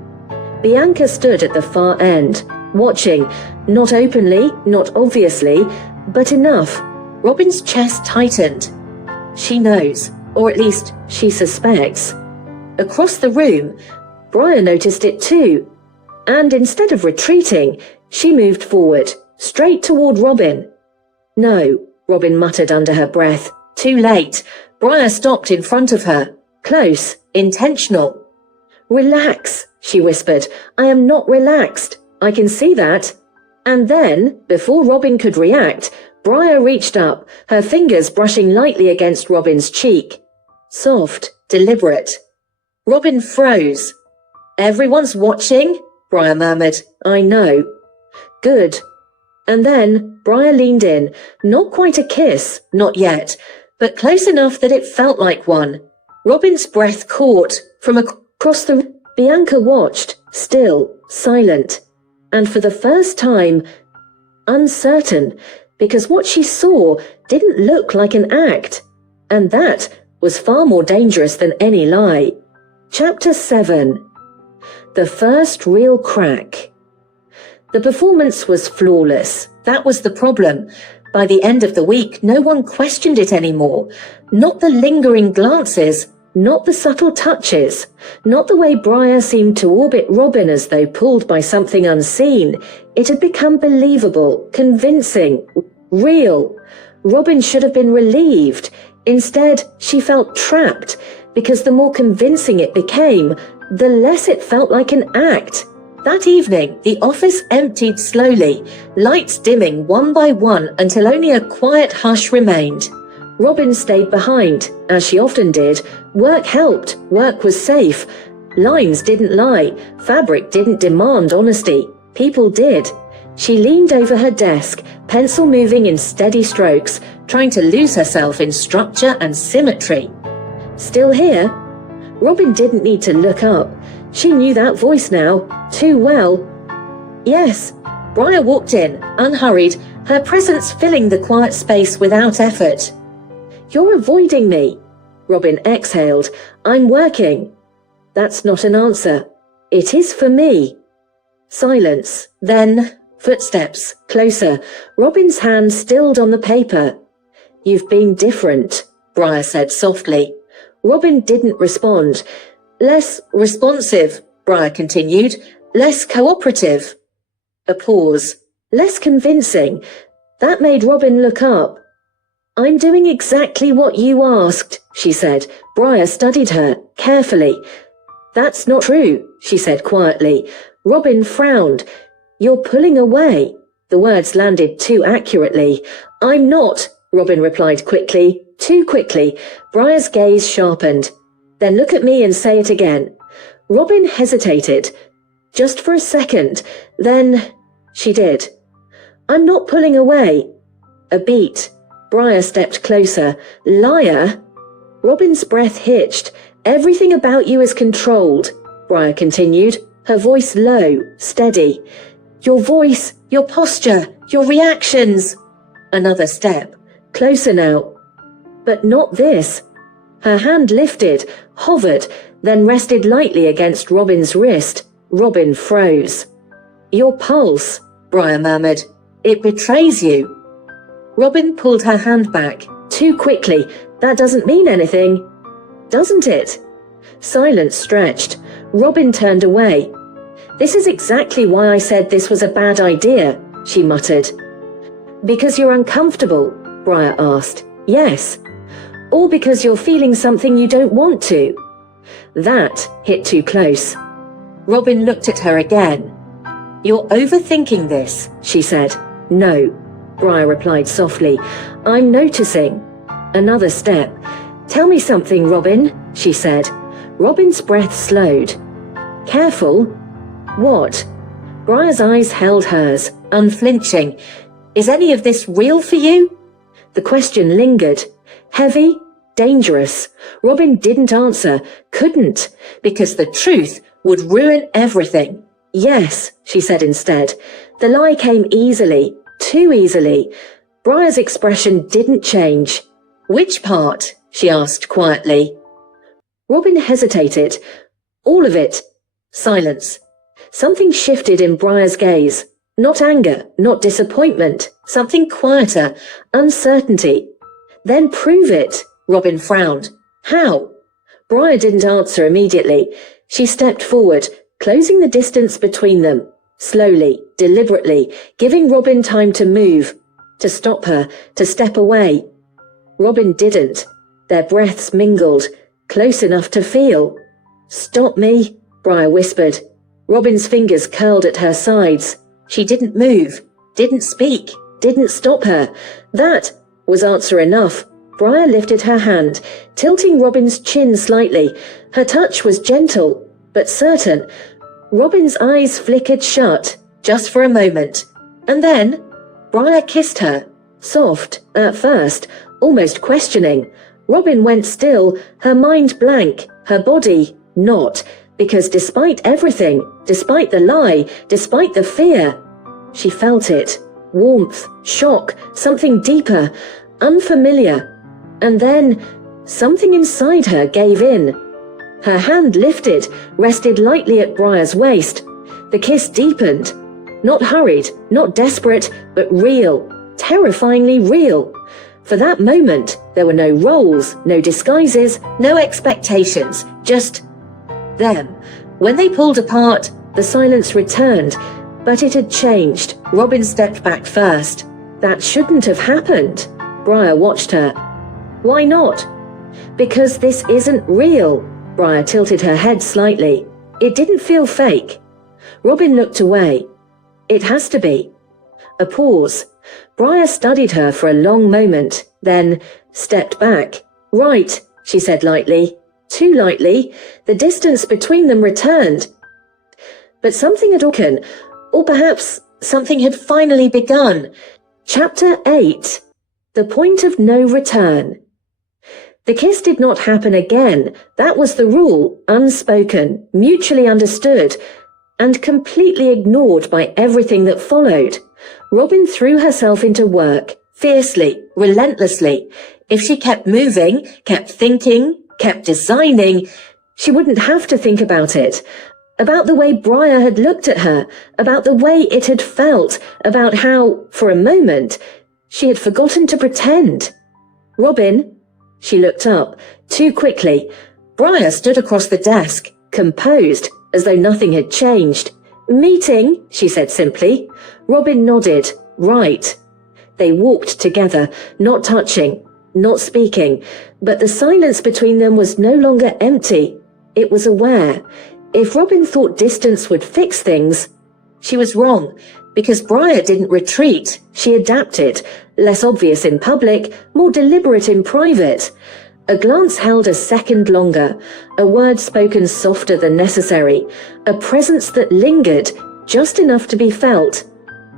Bianca stood at the far end, watching, not openly, not obviously, but enough. Robin's chest tightened. She knows, or at least she suspects. Across the room, Briar noticed it too, and instead of retreating, she moved forward, straight toward Robin. "No," Robin muttered under her breath. Too late. Briar stopped in front of her. Close, intentional. "Relax," she whispered. "I am not relaxed. I can see that." And then, before Robin could react, Briar reached up, her fingers brushing lightly against Robin's cheek. Soft, deliberate. Robin froze. "Everyone's watching?" Briar murmured. "I know." "Good." And then Briar leaned in, not quite a kiss, not yet, but close enough that it felt like one. Robin's breath caught from across the... Bianca watched, still, silent, and for the first time, uncertain, because what she saw didn't look like an act, and that was far more dangerous than any lie. Chapter 7. The first real crack. The performance was flawless. That was the problem. By the end of the week, no one questioned it anymore. Not the lingering glances, not the subtle touches, not the way Briar seemed to orbit Robin as though pulled by something unseen. It had become believable, convincing, real. Robin should have been relieved. Instead, she felt trapped, because the more convincing it became, the less it felt like an act. That evening, the office emptied slowly, lights dimming one by one until only a quiet hush remained. Robin stayed behind, as she often did. Work helped, work was safe. Lines didn't lie, fabric didn't demand honesty. People did. She leaned over her desk, pencil moving in steady strokes, trying to lose herself in structure and symmetry. Still here? Robin didn't need to look up. She knew that voice now, too well. Yes. Briar walked in, unhurried, her presence filling the quiet space without effort. "You're avoiding me." Robin exhaled. "I'm working." "That's not an answer." "It is for me." Silence. Then footsteps, closer. Robin's hand stilled on the paper. "You've been different," Briar said softly. Robin didn't respond. "Less responsive," Briar continued. "Less cooperative." A pause. "Less convincing." That made Robin look up. "I'm doing exactly what you asked," she said. Briar studied her, carefully. "That's not true," she said quietly. Robin frowned. "You're pulling away." The words landed too accurately. "I'm not," Robin replied quickly. Too quickly. Briar's gaze sharpened. "Then look at me and say it again." Robin hesitated. Just for a second. Then she did. "I'm not pulling away." A beat. Briar stepped closer. "Liar." Robin's breath hitched. "Everything about you is controlled," Briar continued, her voice low, steady. "Your voice, your posture, your reactions." Another step. Closer now. "But not this." Her hand lifted, hovered, then rested lightly against Robin's wrist. Robin froze. "Your pulse," Briar murmured. "It betrays you." Robin pulled her hand back. Too quickly. "That doesn't mean anything." "Doesn't it?" Silence stretched. Robin turned away. "This is exactly why I said this was a bad idea," she muttered. "Because you're uncomfortable?" Briar asked. "Yes." "Or because you're feeling something you don't want to?" That hit too close. Robin looked at her again. "You're overthinking this," she said. "No," Briar replied softly. "I'm noticing." Another step. "Tell me something, Robin," she said. Robin's breath slowed. "Careful." "What?" Briar's eyes held hers, unflinching. "Is any of this real for you?" The question lingered. Heavy, dangerous. Robin didn't answer, couldn't, because the truth would ruin everything. "Yes," she said instead. The lie came easily, too easily. Briar's expression didn't change. "Which part?" she asked quietly. Robin hesitated. "All of it." Silence. Something shifted in Briar's gaze. Not anger, not disappointment. Something quieter, uncertainty. "Then prove it," Robin frowned. "How?" Briar didn't answer immediately. She stepped forward, closing the distance between them. Slowly, deliberately, giving Robin time to move, to stop her, to step away. Robin didn't. Their breaths mingled, close enough to feel. "Stop me," Briar whispered. Robin's fingers curled at her sides. She didn't move, didn't speak, didn't stop her. That was answer enough. Briar lifted her hand, tilting Robin's chin slightly. Her touch was gentle, but certain. Robin's eyes flickered shut, just for a moment. And then, Briar kissed her. Soft, at first, almost questioning. Robin went still, her mind blank, her body not, because despite everything, despite the lie, despite the fear, she felt it. Warmth, shock, something deeper, unfamiliar. And then, something inside her gave in. Her hand lifted, rested lightly at Briar's waist. The kiss deepened. Not hurried, not desperate, but real, terrifyingly real. For that moment, there were no roles, no disguises, no expectations, just them. When they pulled apart, the silence returned, but it had changed. Robin stepped back first. That shouldn't have happened. Briar watched her. "Why not?" "Because this isn't real." Briar tilted her head slightly. It didn't feel fake. Robin looked away. "It has to be." A pause. Briar studied her for a long moment, then stepped back. "Right," she said lightly. Too lightly. The distance between them returned. But something had broken, or perhaps something had finally begun. Chapter 8. The Point of No Return. The kiss did not happen again. That was the rule, unspoken, mutually understood, and completely ignored by everything that followed. Robin threw herself into work, fiercely, relentlessly. If she kept moving, kept thinking, kept designing, she wouldn't have to think about it. About the way Briar had looked at her, about the way it had felt, about how, for a moment, she had forgotten to pretend. "Robin?" She looked up, too quickly. Briar stood across the desk, composed, as though nothing had changed. "Meeting," she said simply. Robin nodded. "Right." They walked together, not touching, not speaking, but the silence between them was no longer empty. It was aware. If Robin thought distance would fix things, she was wrong, because Briar didn't retreat. She adapted, less obvious in public, more deliberate in private. A glance held a second longer, a word spoken softer than necessary, a presence that lingered, just enough to be felt.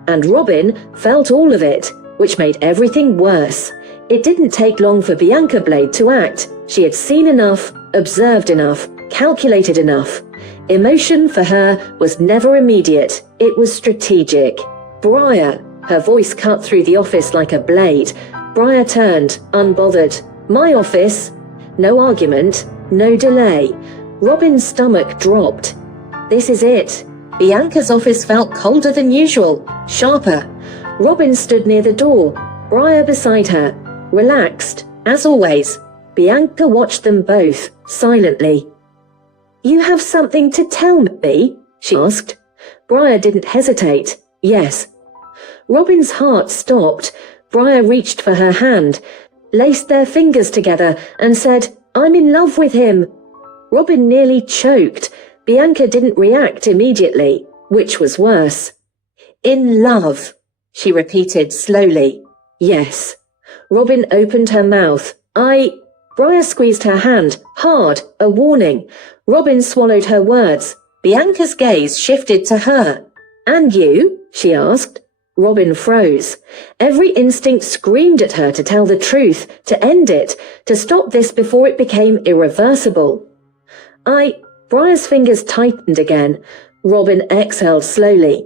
And Robin felt all of it, which made everything worse. It didn't take long for Bianca Blade to act. She had seen enough, observed enough, calculated enough. Emotion for her was never immediate. It was strategic. "Briar," her voice cut through the office like a blade. Briar turned, unbothered. "My office." No argument, no delay. Robin's stomach dropped. This is it. Bianca's office felt colder than usual, sharper. Robin stood near the door, Briar beside her, relaxed, as always. Bianca watched them both, silently. "You have something to tell me?" she asked. Briar didn't hesitate. "Yes." Robin's heart stopped. Briar reached for her hand, laced their fingers together, and said, "I'm in love with him." Robin nearly choked. Bianca didn't react immediately, which was worse. In love, she repeated slowly. Yes. Robin opened her mouth. Briar squeezed her hand, hard, a warning. Robin swallowed her words. Bianca's gaze shifted to her. And you? She asked. Robin froze. Every instinct screamed at her to tell the truth, to end it, to stop this before it became irreversible. Briar's fingers tightened again. Robin exhaled slowly.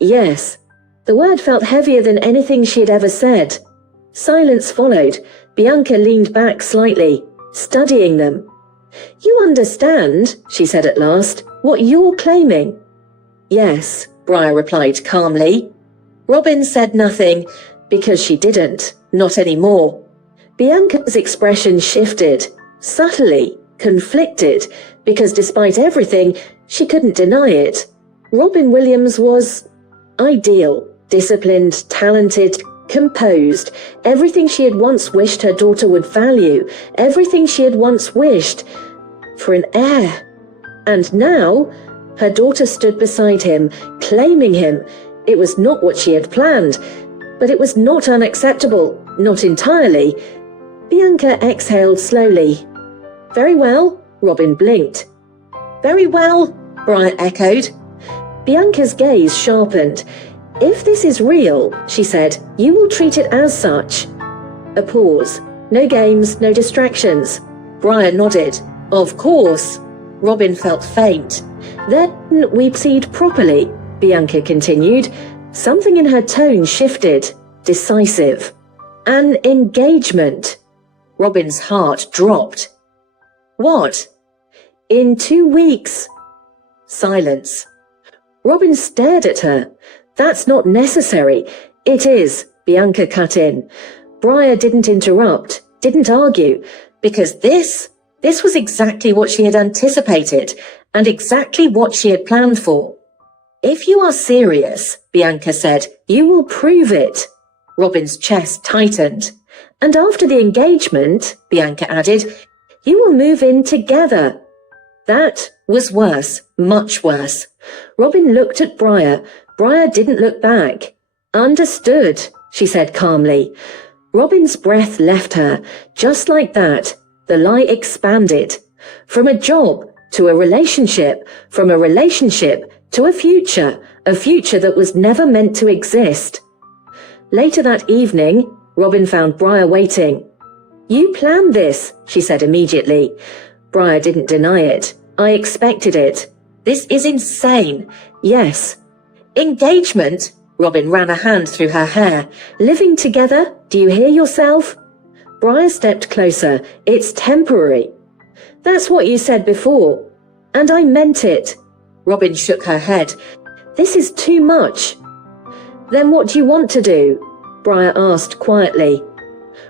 Yes. The word felt heavier than anything she had ever said. Silence followed. Bianca leaned back slightly, studying them. You understand, she said at last, what you're claiming? Yes, Briar replied calmly. Robin said nothing, because she didn't, not anymore. Bianca's expression shifted, subtly, conflicted, because despite everything, she couldn't deny it. Robin Williams was ideal, disciplined, talented, composed, everything she had once wished her daughter would value, everything she had once wished for an heir. And now, her daughter stood beside him, claiming him. It was not what she had planned, but it was not unacceptable, not entirely. Bianca exhaled slowly. Very well, Robin blinked. Very well, Briar echoed. Bianca's gaze sharpened. If this is real, she said, you will treat it as such. A pause. No games, no distractions. Briar nodded. Of course. Robin felt faint. Then we proceed properly, Bianca continued. Something in her tone shifted, decisive. An engagement. Robin's heart dropped. What? In 2 weeks. Silence. Robin stared at her. That's not necessary. It is, Bianca cut in. Briar didn't interrupt, didn't argue, because this was exactly what she had anticipated and exactly what she had planned for. If you are serious, Bianca said, you will prove it. Robin's chest tightened. And after the engagement, Bianca added, you will move in together. That was worse, much worse. Robin looked at Briar. Briar didn't look back. Understood, she said calmly. Robin's breath left her. Just like that, the lie expanded. From a job to a relationship, from a relationship to a future that was never meant to exist. Later that evening, Robin found Briar waiting. You planned this, she said immediately. Briar didn't deny it. I expected it. This is insane. Yes. Engagement? Robin ran a hand through her hair. Living together? Do you hear yourself? Briar stepped closer. It's temporary. That's what you said before. And I meant it. Robin shook her head. This is too much. Then what do you want to do? Briar asked quietly.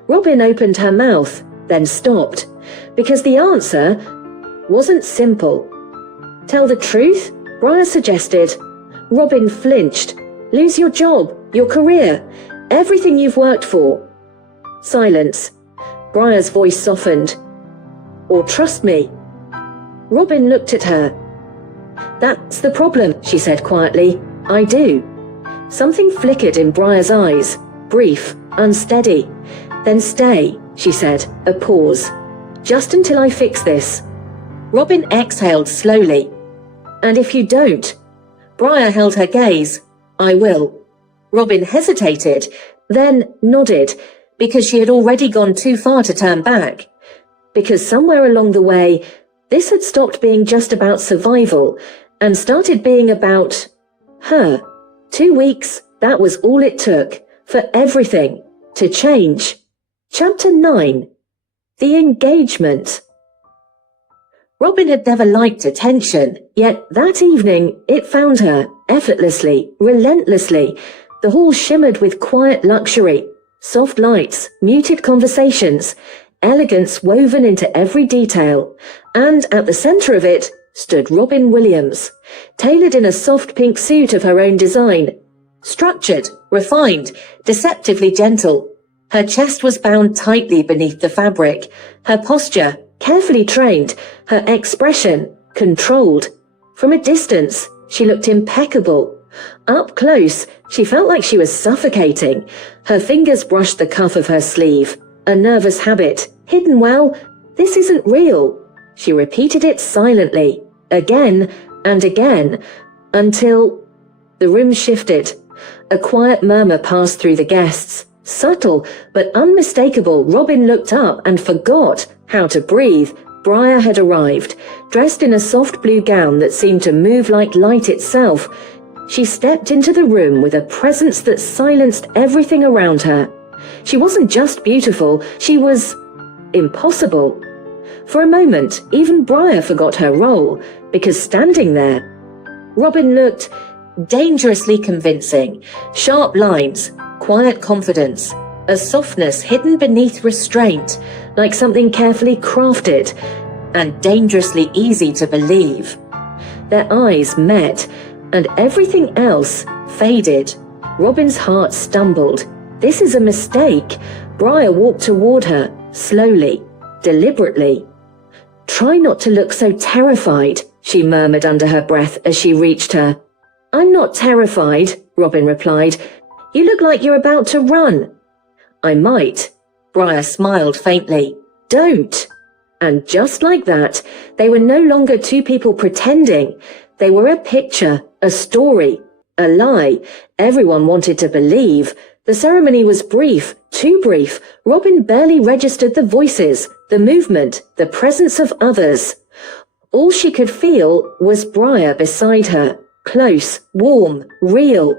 Robin opened her mouth, then stopped, because the answer wasn't simple. Tell the truth? Briar suggested. Robin flinched. Lose your job, your career, everything you've worked for. Silence. Briar's voice softened. Or trust me. Robin looked at her. That's the problem, she said quietly. I do. Something flickered in Briar's eyes, brief, unsteady. Then stay, she said, a pause. Just until I fix this. Robin exhaled slowly. And if you don't? Briar held her gaze. I will. Robin hesitated, then nodded, because she had already gone too far to turn back. Because somewhere along the way, this had stopped being just about survival and started being about her. 2 weeks, that was all it took for everything to change. Chapter 9. The Engagement. Robin had never liked attention, yet that evening it found her, effortlessly, relentlessly. The hall shimmered with quiet luxury, soft lights, muted conversations, elegance woven into every detail, and at the centre of it stood Robin Williams, tailored in a soft pink suit of her own design. Structured, refined, deceptively gentle. Her chest was bound tightly beneath the fabric, her posture carefully trained, her expression controlled. From a distance, she looked impeccable. Up close, she felt like she was suffocating. Her fingers brushed the cuff of her sleeve. A nervous habit, hidden well. This isn't real. She repeated it silently, again and again, until the room shifted. A quiet murmur passed through the guests. Subtle but unmistakable, Robin looked up and forgot how to breathe. Briar had arrived, dressed in a soft blue gown that seemed to move like light itself. She stepped into the room with a presence that silenced everything around her. She wasn't just beautiful, she was impossible. For a moment, even Briar forgot her role, because standing there, Robin looked dangerously convincing. Sharp lines, quiet confidence, a softness hidden beneath restraint, like something carefully crafted, and dangerously easy to believe. Their eyes met, and everything else faded. Robin's heart stumbled. This is a mistake. Briar walked toward her, slowly, deliberately. "Try not to look so terrified," she murmured under her breath as she reached her. "I'm not terrified," Robin replied. "You look like you're about to run." "I might." Briar smiled faintly. "Don't." And just like that, they were no longer two people pretending. They were a picture, a story, a lie. Everyone wanted to believe. The ceremony was brief, too brief. Robin barely registered the voices, the movement, the presence of others. All she could feel was Briar beside her, close, warm, real.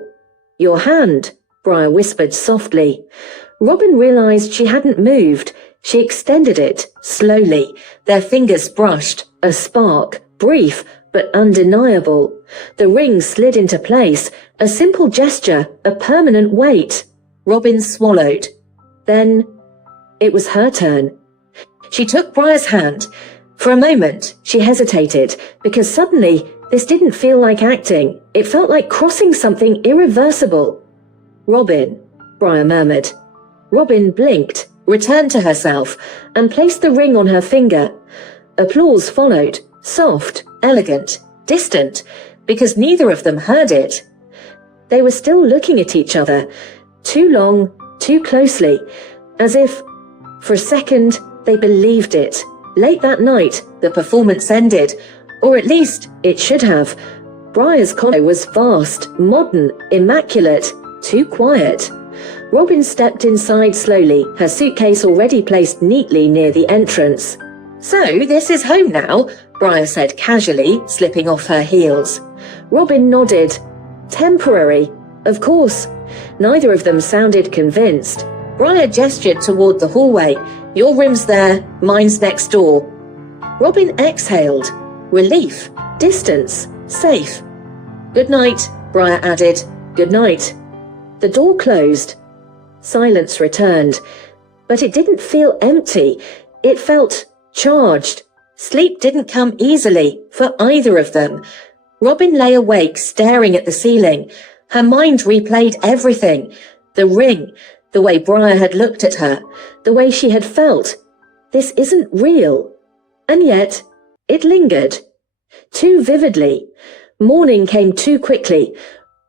"Your hand," Briar whispered softly. Robin realized she hadn't moved. She extended it, slowly. Their fingers brushed, a spark, brief but undeniable. The ring slid into place, a simple gesture, a permanent weight. Robin swallowed. Then it was her turn. She took Briar's hand. For a moment, she hesitated, because suddenly this didn't feel like acting. It felt like crossing something irreversible. "Robin," Briar murmured. Robin blinked, returned to herself, and placed the ring on her finger. Applause followed, soft, elegant, distant, because neither of them heard it. They were still looking at each other, too long, too closely, as if, for a second, they believed it. Late that night, the performance ended, or at least it should have. Briar's condo was vast, modern, immaculate, too quiet. Robin stepped inside slowly, her suitcase already placed neatly near the entrance. "So, this is home now," Briar said casually, slipping off her heels. Robin nodded. "Temporary, of course." Neither of them sounded convinced. Briar gestured toward the hallway. "Your room's there, mine's next door." Robin exhaled. Relief, distance, safe. "Good night," Briar added. "Good night." The door closed. Silence returned, but it didn't feel empty. It felt charged. Sleep didn't come easily for either of them. Robin lay awake, staring at the ceiling. Her mind replayed everything. The ring, the way Briar had looked at her, the way she had felt. This isn't real. And yet, it lingered. Too vividly. Morning came too quickly.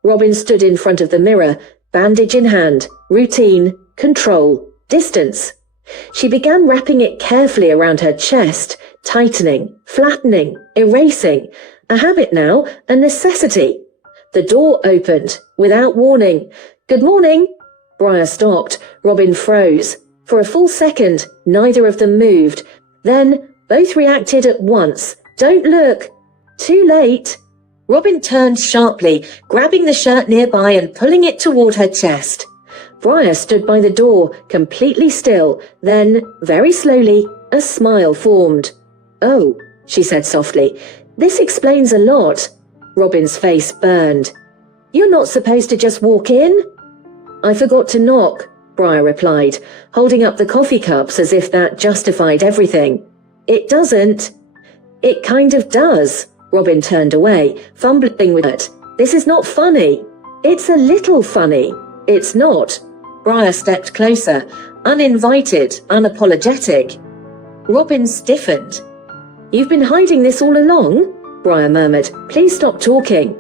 Robin stood in front of the mirror, bandage in hand, routine, control, distance. She began wrapping it carefully around her chest, tightening, flattening, erasing. A habit now, a necessity. The door opened, without warning. "Good morning." Briar stopped. Robin froze. For a full second, neither of them moved. Then, both reacted at once. "Don't look." Too late. Robin turned sharply, grabbing the shirt nearby and pulling it toward her chest. Briar stood by the door, completely still. Then, very slowly, a smile formed. "Oh," she said softly, "this explains a lot." Robin's face burned. "You're not supposed to just walk in?" "I forgot to knock," Briar replied, holding up the coffee cups as if that justified everything. "It doesn't." "It kind of does." Robin turned away, fumbling with it. "This is not funny." "It's a little funny." "It's not." Briar stepped closer, uninvited, unapologetic. Robin stiffened. "You've been hiding this all along?" Briar murmured. Please stop talking.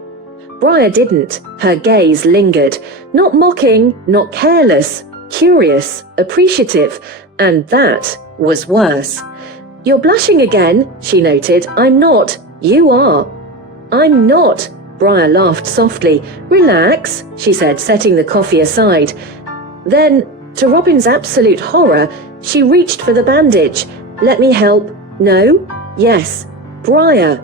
Briar didn't. Her gaze lingered. Not mocking, not careless, curious, appreciative, and that was worse. You're blushing again, she noted. I'm not. You are. I'm not. Briar laughed softly. Relax, she said, setting the coffee aside. Then, to Robin's absolute horror, she reached for the bandage. Let me help. No? Yes. Briar.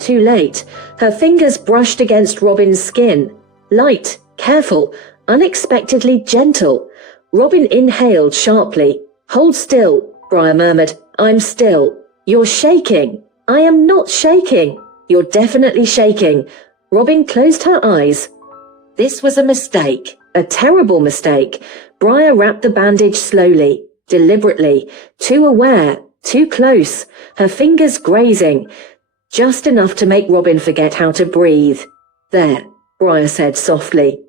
Too late. Her fingers brushed against Robin's skin. Light, careful, unexpectedly gentle. Robin inhaled sharply. Hold still, Briar murmured. I'm still. You're shaking. I am not shaking. You're definitely shaking. Robin closed her eyes. This was a mistake. A terrible mistake. Briar wrapped the bandage slowly, deliberately, too aware, too close, her fingers grazing, just enough to make Robin forget how to breathe. There, Briar said softly.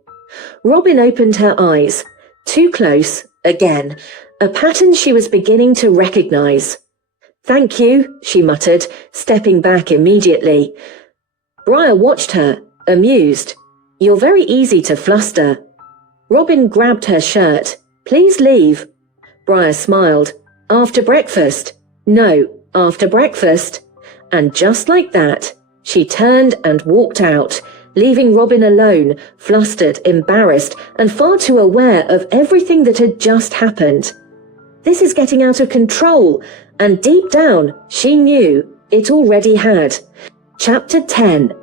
Robin opened her eyes. Too close, again, a pattern she was beginning to recognize. Thank you, she muttered, stepping back immediately. Briar watched her, amused. You're very easy to fluster. Robin grabbed her shirt. Please leave. Briar smiled. After breakfast. No, after breakfast. And just like that, she turned and walked out, leaving Robin alone, flustered, embarrassed, and far too aware of everything that had just happened. This is getting out of control, and deep down, she knew it already had. Chapter 10.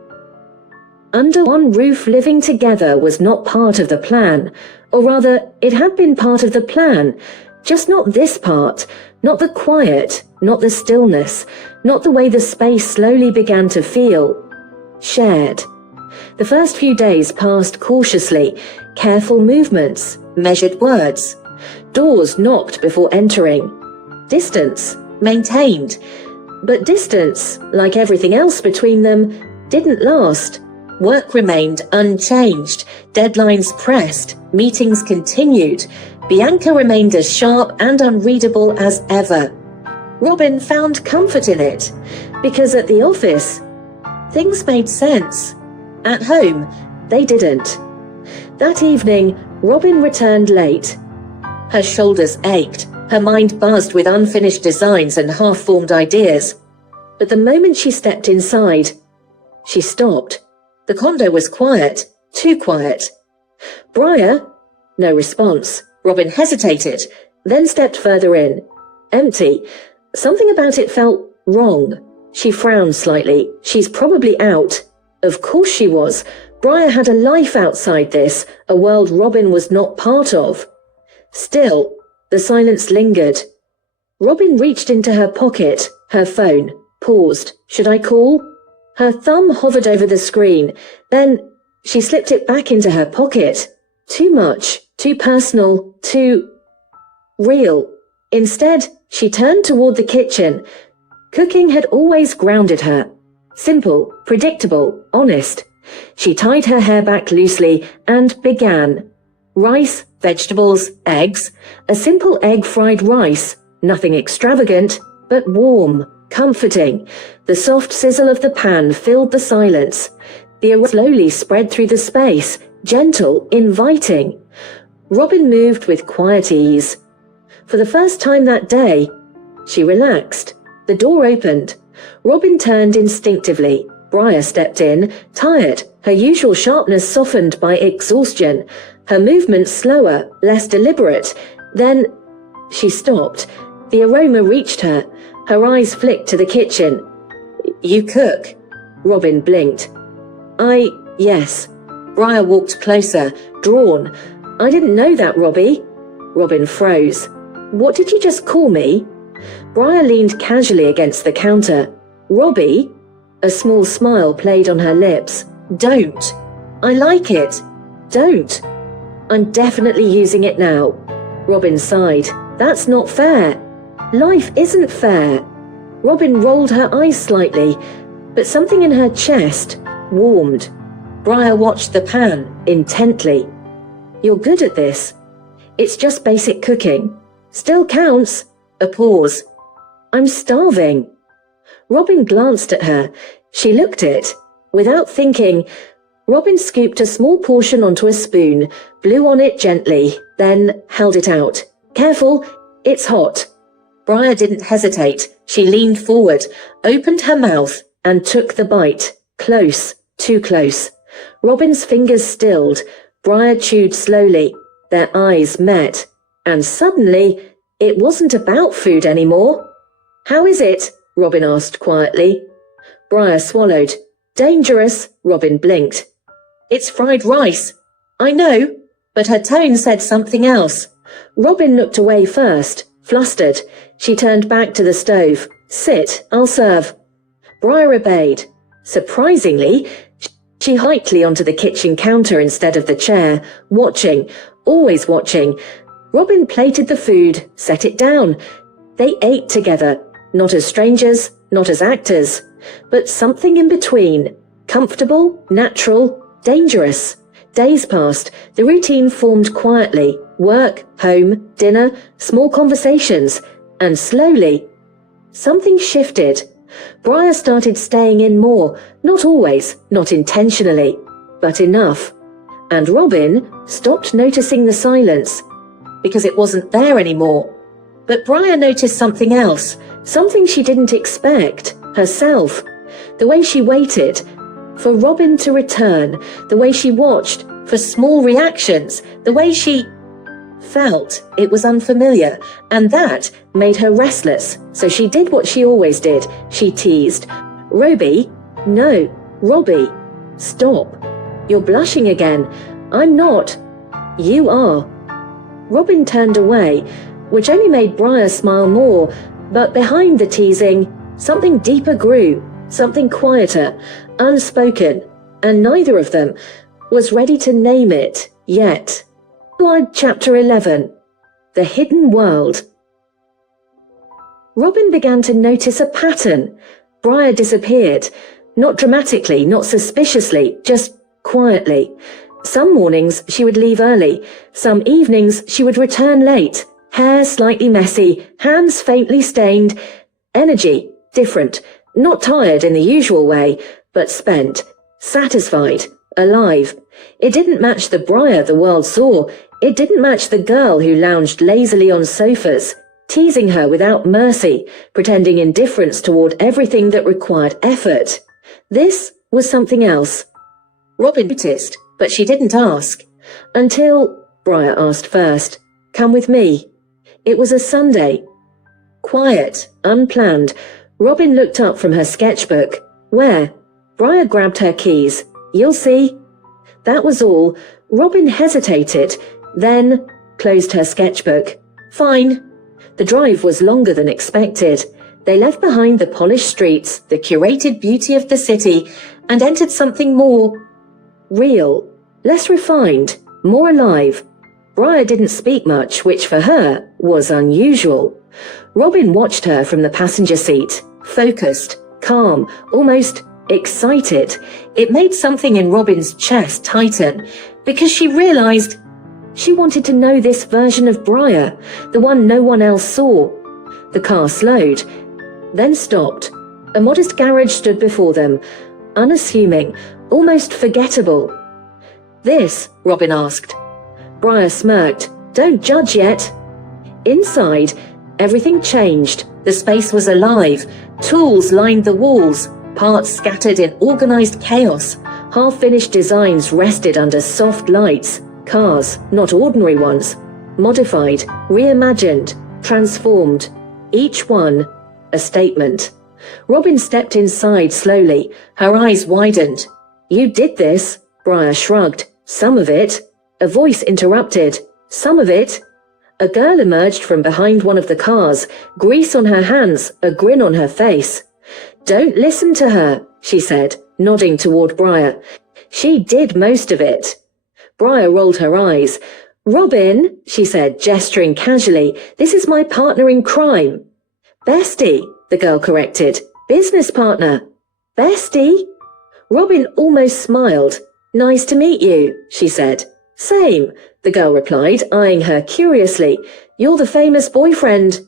Under one roof living together was not part of the plan, or rather, it had been part of the plan, just not this part, not the quiet, not the stillness, not the way the space slowly began to feel. Shared. The first few days passed cautiously, careful movements, measured words. Doors knocked before entering. Distance, maintained. But distance, like everything else between them, didn't last. Work remained unchanged, deadlines pressed, meetings continued. Bianca remained as sharp and unreadable as ever. Robin found comfort in it, because at the office, things made sense. At home, they didn't. That evening, Robin returned late. Her shoulders ached, her mind buzzed with unfinished designs and half-formed ideas. But the moment she stepped inside, she stopped. The condo was quiet, too quiet. Briar? No response. Robin hesitated, then stepped further in. Empty. Something about it felt wrong. She frowned slightly. She's probably out. Of course she was. Briar had a life outside this, a world Robin was not part of. Still, the silence lingered. Robin reached into her pocket, her phone, paused. Should I call? Her thumb hovered over the screen. Then she slipped it back into her pocket. Too much, too personal, too real. Instead, she turned toward the kitchen. Cooking had always grounded her. Simple, predictable, honest. She tied her hair back loosely and began. Rice, vegetables, eggs. A simple egg-fried rice. Nothing extravagant, but warm, comforting. The soft sizzle of the pan filled the silence. The aroma slowly spread through the space, gentle, inviting. Robin moved with quiet ease. For the first time that day, she relaxed. The door opened. Robin turned instinctively. Briar stepped in, tired, her usual sharpness softened by exhaustion, her movements slower, less deliberate. Then she stopped. The aroma reached her. Her eyes flicked to the kitchen. You cook? Robin blinked. Yes. Briar walked closer, drawn. I didn't know that, Robbie. Robin froze. What did you just call me? Briar leaned casually against the counter. Robbie? A small smile played on her lips. Don't. I like it. Don't. I'm definitely using it now. Robin sighed. That's not fair. Life isn't fair. Robin rolled her eyes slightly, but something in her chest warmed. Briar watched the pan intently. You're good at this. It's just basic cooking. Still counts. A pause. I'm starving. Robin glanced at her. She looked it. Without thinking, Robin scooped a small portion onto a spoon, blew on it gently, then held it out. Careful, it's hot. Briar didn't hesitate. She leaned forward, opened her mouth, and took the bite. Close, too close. Robin's fingers stilled. Briar chewed slowly. Their eyes met. And suddenly, it wasn't about food anymore. How is it? Robin asked quietly. Briar swallowed. Dangerous, Robin blinked. It's fried rice. I know, but her tone said something else. Robin looked away first, flustered. She turned back to the stove. Sit, I'll serve. Briar obeyed. Surprisingly, she hiked onto the kitchen counter instead of the chair, watching, always watching. Robin plated the food, set it down. They ate together, not as strangers, not as actors, but something in between. Comfortable, natural, dangerous. Days passed. The routine formed quietly. Work, home, dinner, small conversations. And slowly, something shifted. Briar started staying in more, not always, not intentionally, but enough. And Robin stopped noticing the silence, because it wasn't there anymore. But Briar noticed something else, something she didn't expect, herself. The way she waited for Robin to return, the way she watched for small reactions, the way she felt it was unfamiliar, and that made her restless. So she did what she always did. She teased. Roby, no, Robbie, stop. You're blushing again. I'm not. You are. Robin turned away, which only made Briar smile more, but behind the teasing, something deeper grew, something quieter, unspoken, and neither of them was ready to name it yet. Chapter 11. The Hidden World. Robin began to notice a pattern. Briar disappeared. Not dramatically, not suspiciously, just quietly. Some mornings she would leave early. Some evenings she would return late. Hair slightly messy, hands faintly stained. Energy different. Not tired in the usual way, but spent. Satisfied. Alive. It didn't match the Briar the world saw. It didn't match the girl who lounged lazily on sofas, teasing her without mercy, pretending indifference toward everything that required effort. This was something else. Robin noticed, but she didn't ask. Until Briar asked first, "Come with me." It was a Sunday. Quiet, unplanned. Robin looked up from her sketchbook. Where? Briar grabbed her keys. You'll see. That was all. Robin hesitated, then closed her sketchbook. Fine. The drive was longer than expected. They left behind the polished streets, the curated beauty of the city, and entered something more real, less refined, more alive. Briar didn't speak much, which for her was unusual. Robin watched her from the passenger seat, focused, calm, almost excited. It made something in Robin's chest tighten, because she realized she wanted to know this version of Briar, the one no one else saw. The car slowed, then stopped. A modest garage stood before them, unassuming, almost forgettable. This? Robin asked. Briar smirked. Don't judge yet. Inside, everything changed. The space was alive. Tools lined the walls, parts scattered in organized chaos. Half-finished designs rested under soft lights. Cars, not ordinary ones. Modified, reimagined, transformed. Each one a statement. Robin stepped inside slowly. Her eyes widened. You did this, Briar shrugged. Some of it. A voice interrupted. Some of it. A girl emerged from behind one of the cars, grease on her hands, a grin on her face. Don't listen to her, she said, nodding toward Briar. She did most of it. Briar rolled her eyes. Robin, she said, gesturing casually, this is my partner in crime. Bestie, the girl corrected. Business partner. Bestie? Robin almost smiled. Nice to meet you, she said. Same, the girl replied, eyeing her curiously. You're the famous boyfriend.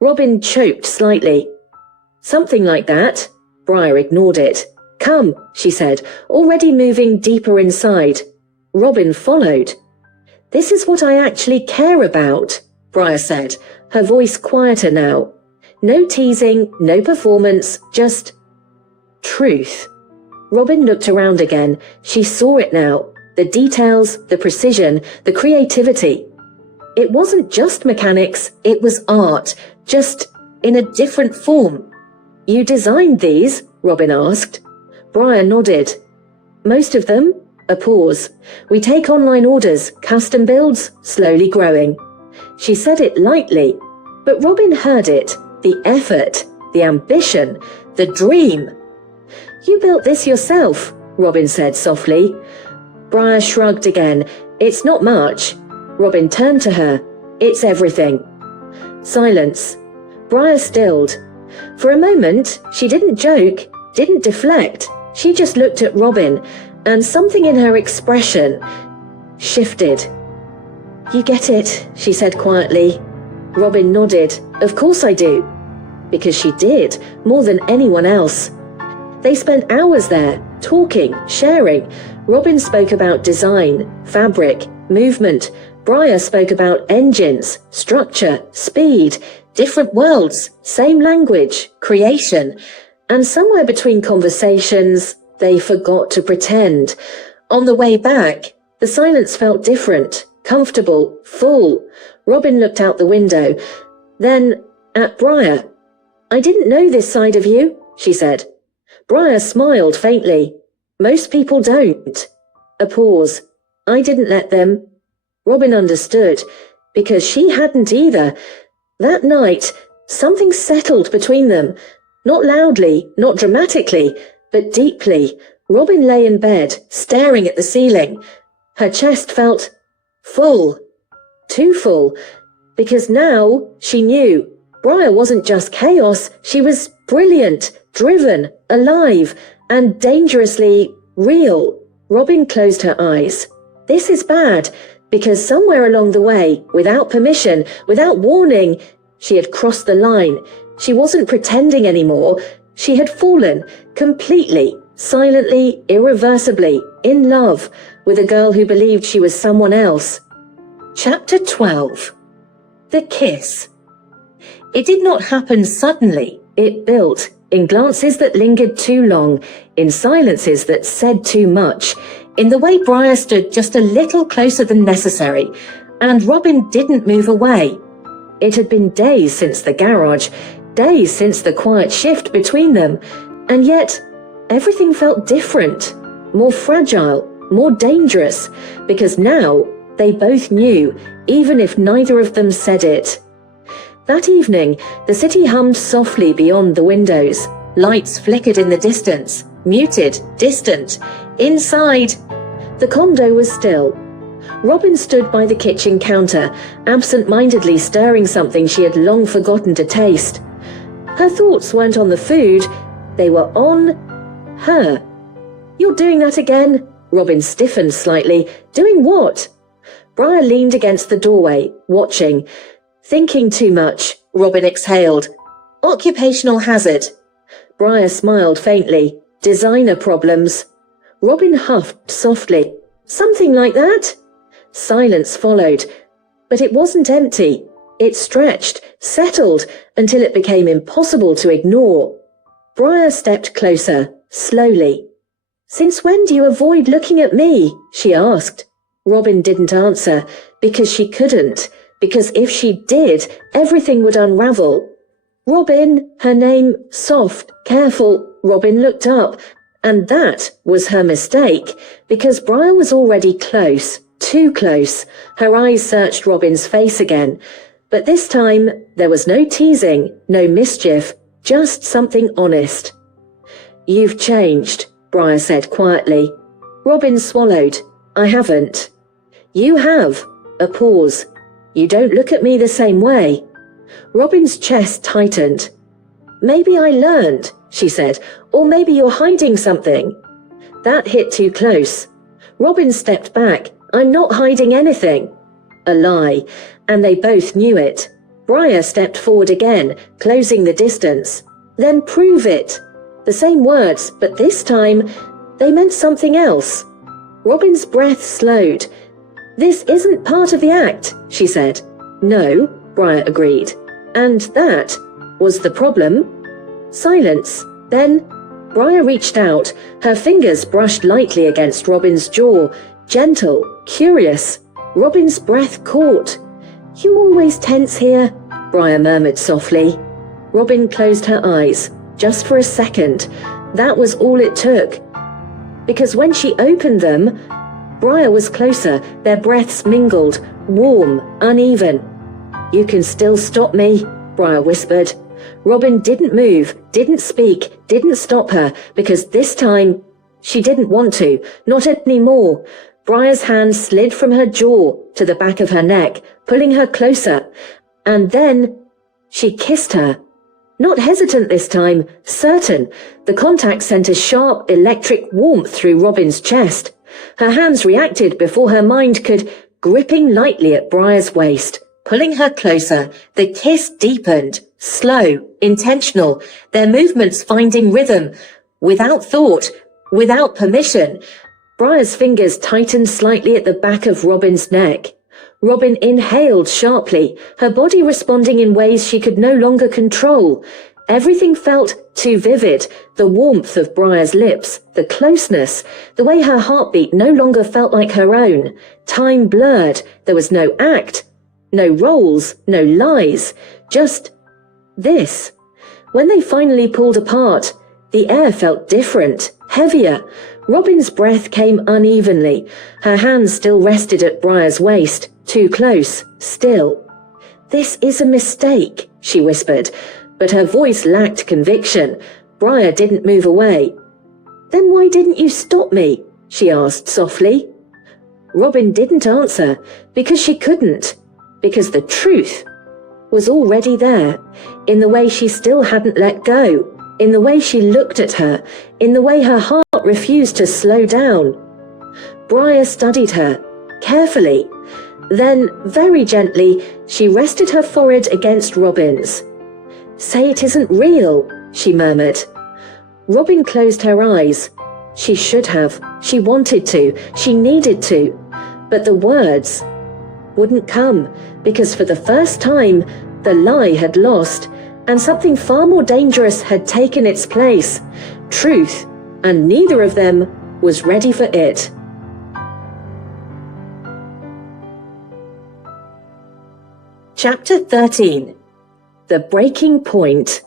Robin choked slightly. Something like that. Briar ignored it. Come, she said, already moving deeper inside. Robin followed. This is what I actually care about, Briar said, her voice quieter now. No teasing, no performance, just truth. Robin looked around again. She saw it now. The details, the precision, the creativity. It wasn't just mechanics, it was art, just in a different form. You designed these? Robin asked. Briar nodded. Most of them? A pause. We take online orders, custom builds, slowly growing. She said it lightly, but Robin heard it. The effort, the ambition, the dream. You built this yourself, Robin said softly. Briar shrugged again. It's not much. Robin turned to her. It's everything. Silence. Briar stilled. For a moment, she didn't joke, didn't deflect. She just looked at Robin, and something in her expression shifted. You get it, she said quietly. Robin nodded. Of course I do. Because she did, more than anyone else. They spent hours there, talking, sharing. Robin spoke about design, fabric, movement. Briar spoke about engines, structure, speed, different worlds, same language, creation. And somewhere between conversations, they forgot to pretend. On the way back, the silence felt different, comfortable, full. Robin looked out the window. Then, at Briar. I didn't know this side of you, she said. Briar smiled faintly. Most people don't. A pause. I didn't let them. Robin understood, because she hadn't either. That night, something settled between them. Not loudly, not dramatically, but deeply. Robin lay in bed, staring at the ceiling. Her chest felt full. Too full. Because now she knew. Briar wasn't just chaos, she was brilliant, driven, alive, and dangerously real. Robin closed her eyes. This is bad, because somewhere along the way, without permission, without warning, she had crossed the line. She wasn't pretending anymore. She had fallen, completely, silently, irreversibly, in love, with a girl who believed she was someone else. Chapter 12. The Kiss. It did not happen suddenly. It built, in glances that lingered too long, in silences that said too much, in the way Briar stood just a little closer than necessary, and Robin didn't move away. It had been days since the garage, days since the quiet shift between them, and yet everything felt different, more fragile, more dangerous, because now they both knew, even if neither of them said it. That evening, the city hummed softly beyond the windows. Lights flickered in the distance, muted, distant. Inside, the condo was still. Robin stood by the kitchen counter, absent-mindedly stirring something she had long forgotten to taste. Her thoughts weren't on the food, they were on her. You're doing that again? Robin stiffened slightly. Doing what? Briar leaned against the doorway, watching. Thinking too much, Robin exhaled. Occupational hazard. Briar smiled faintly. Designer problems. Robin huffed softly. Something like that? Silence followed. But it wasn't empty. It stretched, settled, until it became impossible to ignore. Briar stepped closer, slowly. Since when do you avoid looking at me? She asked. Robin didn't answer, because she couldn't. Because if she did, everything would unravel. Robin, her name, soft, careful. Robin looked up, and that was her mistake, because Briar was already close, too close. Her eyes searched Robin's face again, but this time there was no teasing, no mischief, just something honest. You've changed, Briar said quietly. Robin swallowed. I haven't. You have. A pause. You don't look at me the same way. Robin's chest tightened. Maybe I learned, she said, or maybe you're hiding something. That hit too close. Robin stepped back. I'm not hiding anything. A lie, and they both knew it. Briar stepped forward again, closing the distance. Then prove it. The same words, but this time, they meant something else. Robin's breath slowed. "This isn't part of the act," she said. "No," Briar agreed. "And that was the problem." Silence. Then Briar reached out. Her fingers brushed lightly against Robin's jaw. Gentle, curious. Robin's breath caught. "You always tense here," Briar murmured softly. Robin closed her eyes, just for a second. That was all it took. Because when she opened them, Briar was closer, their breaths mingled, warm, uneven. "You can still stop me," Briar whispered. Robin didn't move, didn't speak, didn't stop her, because this time she didn't want to, not anymore. Briar's hand slid from her jaw to the back of her neck, pulling her closer, and then she kissed her. Not hesitant this time, certain. The contact sent a sharp electric warmth through Robin's chest. Her hands reacted before her mind could, gripping lightly at Briar's waist, pulling her closer. The kiss deepened, slow, intentional, their movements finding rhythm, without thought, without permission. Briar's fingers tightened slightly at the back of Robin's neck. Robin inhaled sharply, her body responding in ways she could no longer control. Everything felt too vivid, the warmth of Briar's lips, the closeness, the way her heartbeat no longer felt like her own. Time blurred, there was no act, no roles, no lies, just this. When they finally pulled apart, the air felt different, heavier. Robin's breath came unevenly. Her hands still rested at Briar's waist, too close, still. "This is a mistake," she whispered, but her voice lacked conviction. Briar didn't move away. "Then why didn't you stop me?" she asked softly. Robin didn't answer, because she couldn't, because the truth was already there, in the way she still hadn't let go, in the way she looked at her, in the way her heart refused to slow down. Briar studied her, carefully. Then, very gently, she rested her forehead against Robin's. "Say it isn't real," she murmured. Robin closed her eyes. She should have. She wanted to. She needed to. But the words wouldn't come, because for the first time, the lie had lost, and something far more dangerous had taken its place. Truth, and neither of them was ready for it. Chapter 13. The Breaking Point.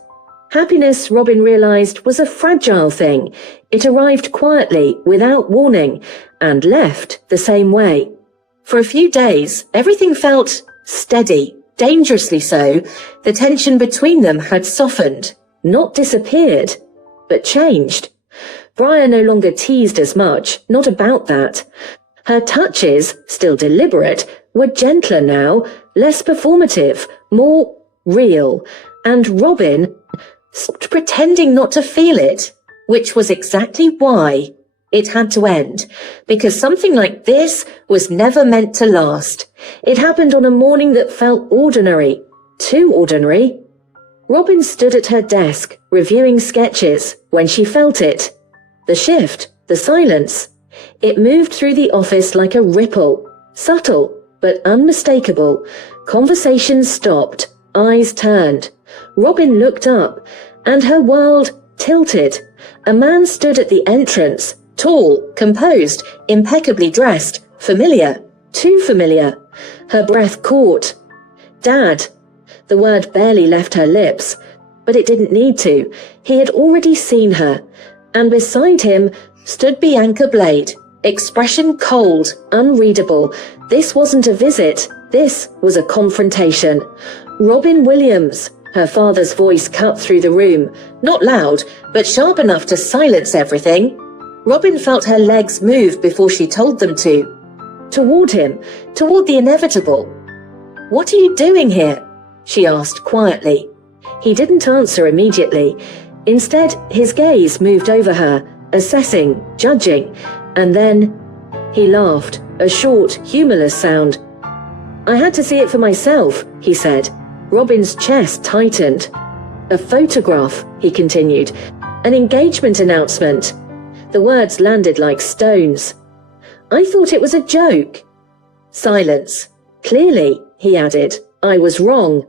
Happiness, Robin realized, was a fragile thing. It arrived quietly, without warning, and left the same way. For a few days, everything felt steady, dangerously so. The tension between them had softened, not disappeared, but changed. Briar no longer teased as much, not about that. Her touches, still deliberate, were gentler now, less performative, more real, and Robin stopped pretending not to feel it, which was exactly why it had to end, because something like this was never meant to last. It happened on a morning that felt ordinary, too ordinary. Robin stood at her desk, reviewing sketches, when she felt it. The shift, the silence. It moved through the office like a ripple, subtle but unmistakable. Conversations stopped, eyes turned. Robin looked up, and her world tilted. A man stood at the entrance, tall, composed, impeccably dressed, familiar, too familiar. Her breath caught. "Dad." The word barely left her lips, but it didn't need to. He had already seen her, and beside him stood Bianca Blade, expression cold, unreadable. This wasn't a visit, this was a confrontation. "Robin Williams," her father's voice cut through the room, not loud, but sharp enough to silence everything. Robin felt her legs move before she told them to. Toward him, toward the inevitable. "What are you doing here?" she asked quietly. He didn't answer immediately. Instead, his gaze moved over her, assessing, judging, and then he laughed, a short, humorless sound. "I had to see it for myself," he said. Robin's chest tightened. "A photograph," he continued. An engagement announcement. The words landed like stones. I thought it was a joke. Silence. Clearly, he added, I was wrong.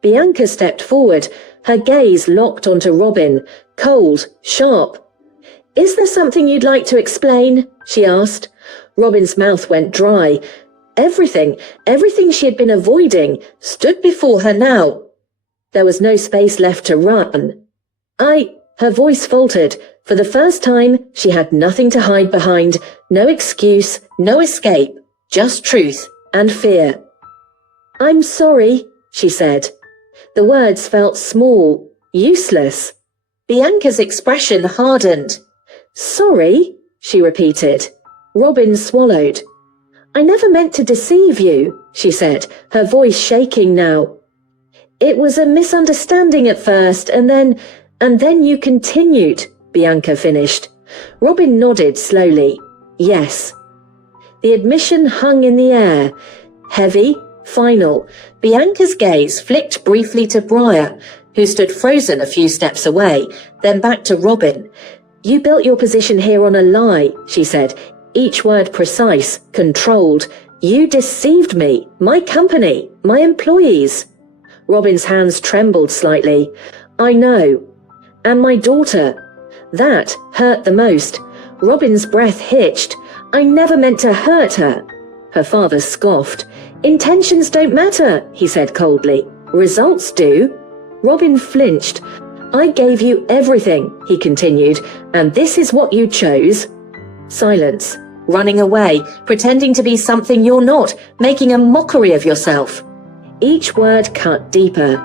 Bianca stepped forward, her gaze locked onto Robin, cold, sharp. Is there something you'd like to explain? She asked. Robin's mouth went dry. Everything she had been avoiding, stood before her now. There was no space left to run. Her voice faltered. For the first time, she had nothing to hide behind, no excuse, no escape, just truth and fear. I'm sorry, she said. The words felt small, useless. Bianca's expression hardened. Sorry, she repeated. Robin swallowed. I never meant to deceive you, she said, her voice shaking now. It was a misunderstanding at first, and then you continued, Bianca finished. Robin nodded slowly. Yes. The admission hung in the air. Heavy, final. Bianca's gaze flicked briefly to Briar, who stood frozen a few steps away, then back to Robin. You built your position here on a lie, she said, each word precise, controlled. You deceived me, my company, my employees. Robin's hands trembled slightly. I know. And my daughter. That hurt the most. Robin's breath hitched. I never meant to hurt her. Her father scoffed. Intentions don't matter, he said coldly. Results do. Robin flinched. I gave you everything, he continued, and this is what you chose. Silence. Running away, pretending to be something you're not, making a mockery of yourself. Each word cut deeper.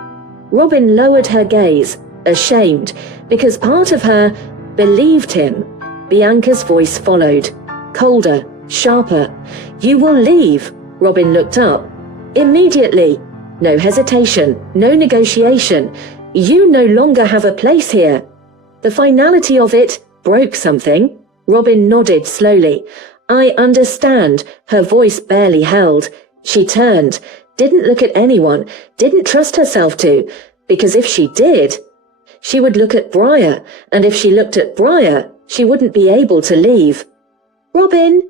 Robin lowered her gaze, ashamed, because part of her believed him. Bianca's voice followed, colder, sharper. You will leave. Robin looked up. Immediately. No hesitation, no negotiation. You no longer have a place here. The finality of it broke something. Robin nodded slowly. I understand. Her voice barely held. She turned, didn't look at anyone, didn't trust herself to, because if she did, she would look at Briar, and if she looked at Briar, she wouldn't be able to leave. Robin!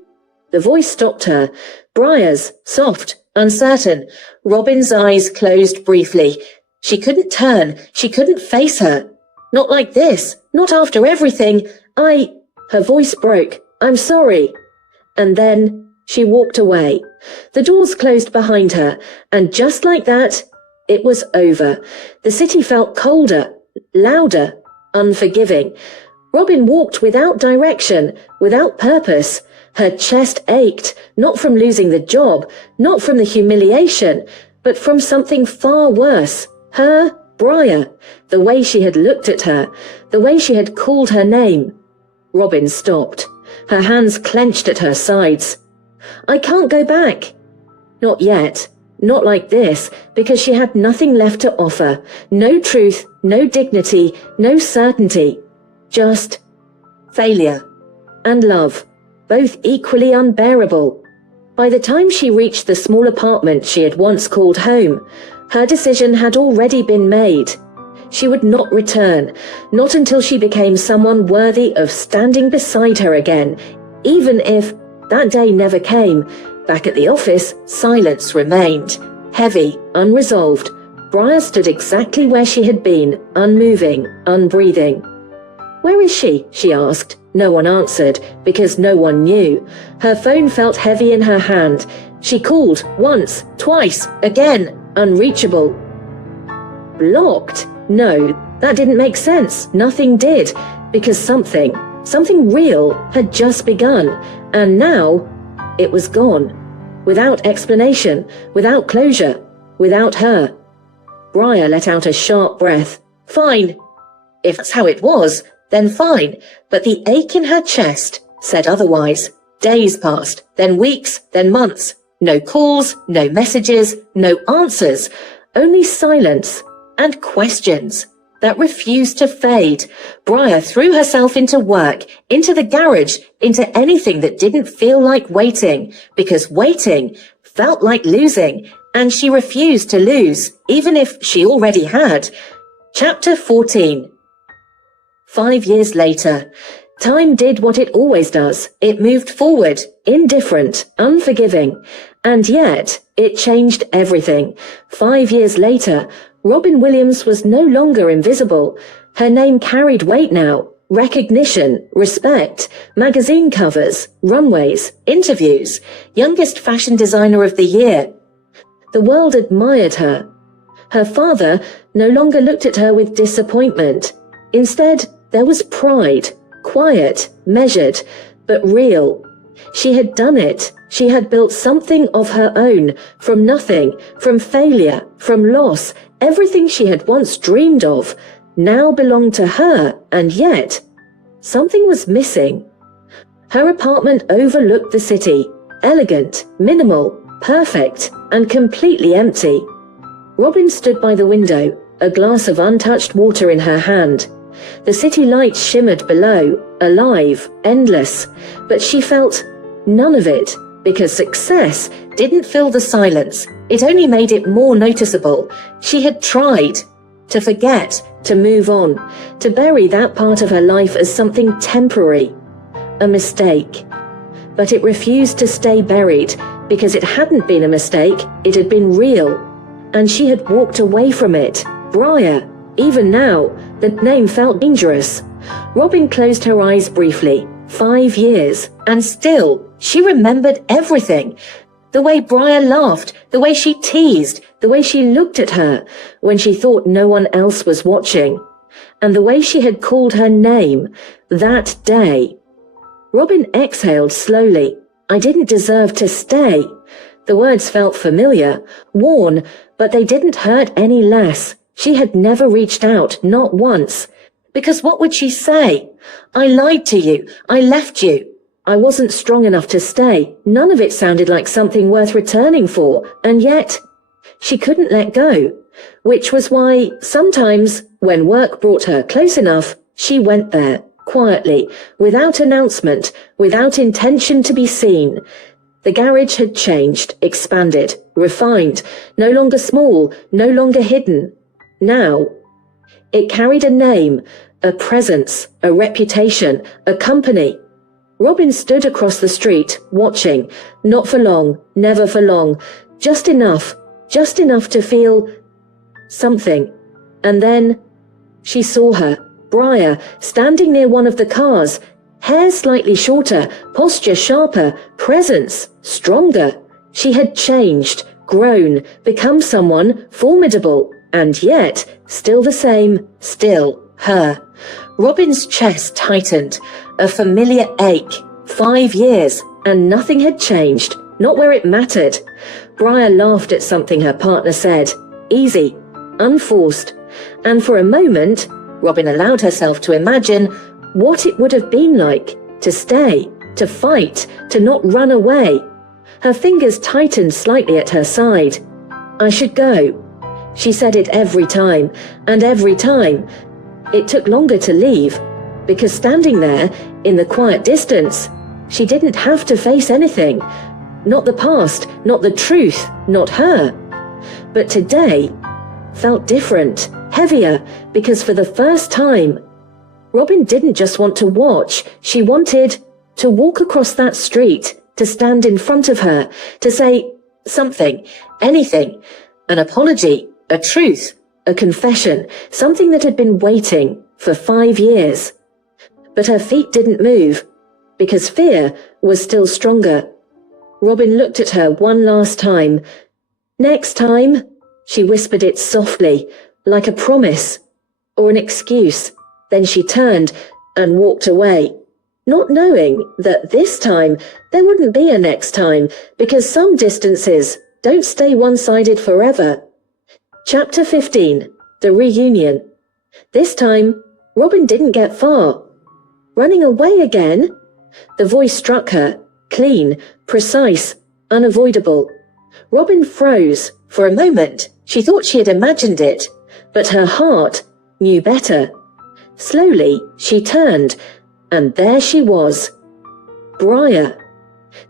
The voice stopped her. Briar's, soft, uncertain. Robin's eyes closed briefly. She couldn't turn. She couldn't face her. Not like this. Not after everything. Her voice broke. I'm sorry. And then she walked away. The doors closed behind her, and just like that, it was over. The city felt colder, louder, unforgiving. Robin walked without direction, without purpose. Her chest ached, not from losing the job, not from the humiliation, but from something far worse. Her, Briar, the way she had looked at her, the way she had called her name. Robin stopped. Her hands clenched at her sides. I can't go back. Not yet. Not like this, because she had nothing left to offer. No truth, no dignity, no certainty. Just failure and love, both equally unbearable. By the time she reached the small apartment she had once called home, her decision had already been made. She would not return, not until she became someone worthy of standing beside her again, even if that day never came. Back at the office, silence remained. Heavy, unresolved. Briar stood exactly where she had been, unmoving, unbreathing. Where is she? She asked. No one answered, because no one knew. Her phone felt heavy in her hand. She called once, twice, again, unreachable. Blocked? No, that didn't make sense. Nothing did, because something real had just begun, and now it was gone. Without explanation, without closure, without her. Briar let out a sharp breath. Fine. If that's how it was, then fine. But the ache in her chest said otherwise. Days passed, then weeks, then months. No calls, no messages, no answers. Only silence and questions that refused to fade. Briar threw herself into work, into the garage, into anything that didn't feel like waiting, because waiting felt like losing, and she refused to lose, even if she already had. Chapter 14. 5 years later. Time did what it always does. It moved forward, indifferent, unforgiving. And yet, it changed everything. 5 years later, Robin Williams was no longer invisible. Her name carried weight now. Recognition, respect, magazine covers, runways, interviews, youngest fashion designer of the year. The world admired her. Her father no longer looked at her with disappointment. Instead, there was pride, quiet, measured, but real. She had done it. She had built something of her own, from nothing, from failure, from loss. Everything she had once dreamed of now belonged to her, and yet something was missing. Her apartment overlooked the city, elegant, minimal, perfect, and completely empty. Robin stood by the window, a glass of untouched water in her hand. The city lights shimmered below, alive, endless, but she felt none of it, because success didn't fill the silence. It only made it more noticeable. She had tried to forget, to move on, to bury that part of her life as something temporary, a mistake. But it refused to stay buried, because it hadn't been a mistake, it had been real. And she had walked away from it. Briar. Even now, the name felt dangerous. Robin closed her eyes briefly. 5 years, and still, she remembered everything. The way Briar laughed, the way she teased, the way she looked at her when she thought no one else was watching, and the way she had called her name that day. Robin exhaled slowly. I didn't deserve to stay. The words felt familiar, worn, but they didn't hurt any less. She had never reached out, not once. Because what would she say? I lied to you. I left you. I wasn't strong enough to stay. None of it sounded like something worth returning for, and yet she couldn't let go, which was why sometimes when work brought her close enough, she went there, quietly, without announcement, without intention to be seen. The garage had changed, expanded, refined, no longer small, no longer hidden. Now, it carried a name, a presence, a reputation, a company. Robin stood across the street, watching, not for long, never for long, just enough to feel something. And then she saw her, Briar, standing near one of the cars, hair slightly shorter, posture sharper, presence stronger. She had changed, grown, become someone formidable, and yet still the same, still her. Robin's chest tightened, a familiar ache. 5 years, and nothing had changed, not where it mattered. Briar laughed at something her partner said, easy, unforced, and for a moment, Robin allowed herself to imagine what it would have been like to stay, to fight, to not run away. Her fingers tightened slightly at her side. I should go. She said it every time, and every time. It took longer to leave, because standing there, in the quiet distance, she didn't have to face anything. Not the past, not the truth, not her. But today felt different, heavier, because for the first time, Robin didn't just want to watch, she wanted to walk across that street, to stand in front of her, to say something, anything, an apology, a truth, a confession, something that had been waiting for 5 years. But her feet didn't move, because fear was still stronger. Robin looked at her one last time. Next time, she whispered it softly, like a promise, or an excuse. Then she turned and walked away, not knowing that this time there wouldn't be a next time, because some distances don't stay one-sided forever. Chapter 15. The Reunion. This time, Robin didn't get far. Running away again? The voice struck her, clean, precise, unavoidable. Robin froze. For a moment, she thought she had imagined it, but her heart knew better. Slowly, she turned, and there she was. Briar.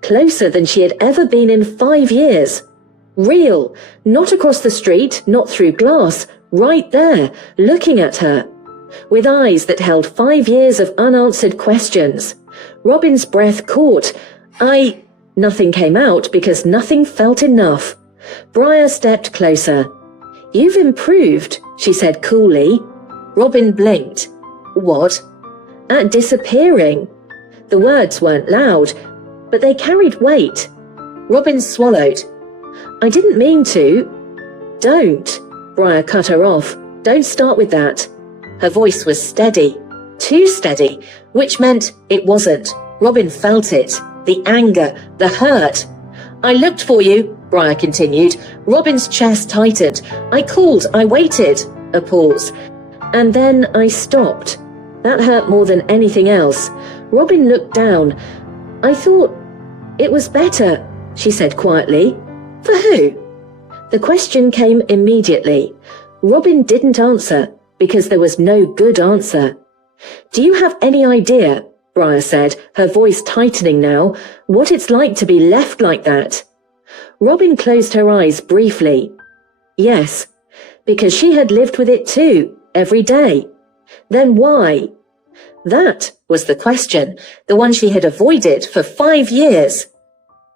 Closer than she had ever been in 5 years. Real, not across the street, not through glass, right there, looking at her. with eyes that held 5 years of unanswered questions. Robin's breath caught. Nothing came out because nothing felt enough. Briar stepped closer. "You've improved," she said coolly. Robin blinked. "What?" "At disappearing." The words weren't loud, but they carried weight. Robin swallowed. "I didn't mean to." "Don't," Briar cut her off. "Don't start with that." Her voice was steady. Too steady, which meant it wasn't. Robin felt it. The anger, the hurt. "I looked for you," Briar continued. Robin's chest tightened. "I called, I waited." A pause. "And then I stopped." That hurt more than anything else. Robin looked down. "I thought it was better," she said quietly. "For who?" The question came immediately. Robin didn't answer because there was no good answer. "Do you have any idea," Briar said, her voice tightening now, "what it's like to be left like that?" Robin closed her eyes briefly. Yes, because she had lived with it too, every day. Then why? That was the question, the one she had avoided for 5 years.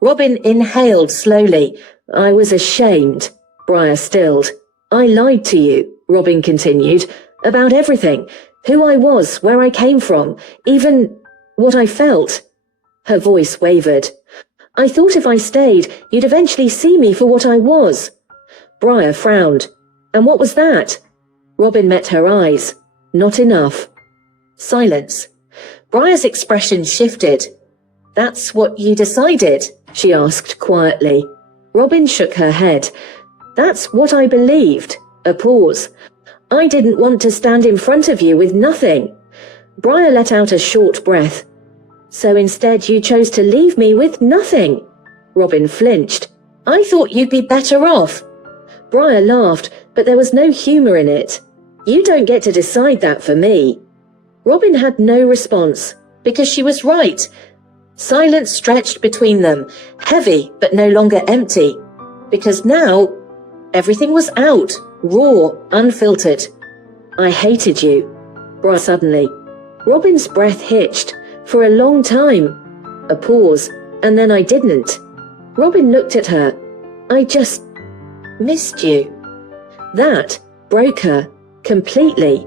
Robin inhaled slowly. "I was ashamed," Briar stilled. "I lied to you," Robin continued, "about everything. Who I was, where I came from, even what I felt." Her voice wavered. "I thought if I stayed, you'd eventually see me for what I was." Briar frowned. "And what was that?" Robin met her eyes. "Not enough." Silence. Briar's expression shifted. "That's what you decided?" she asked quietly. Robin shook her head. "That's what I believed." A pause. "I didn't want to stand in front of you with nothing." Briar let out a short breath. "So instead you chose to leave me with nothing." Robin flinched. "I thought you'd be better off." Briar laughed, but there was no humour in it. "You don't get to decide that for me." Robin had no response, because she was right. Silence stretched between them, heavy but no longer empty, because now everything was out, raw, unfiltered. "I hated you," Briar suddenly. Robin's breath hitched. "For a long time." A pause, and then "I didn't." Robin looked at her. "I just missed you." That broke her completely.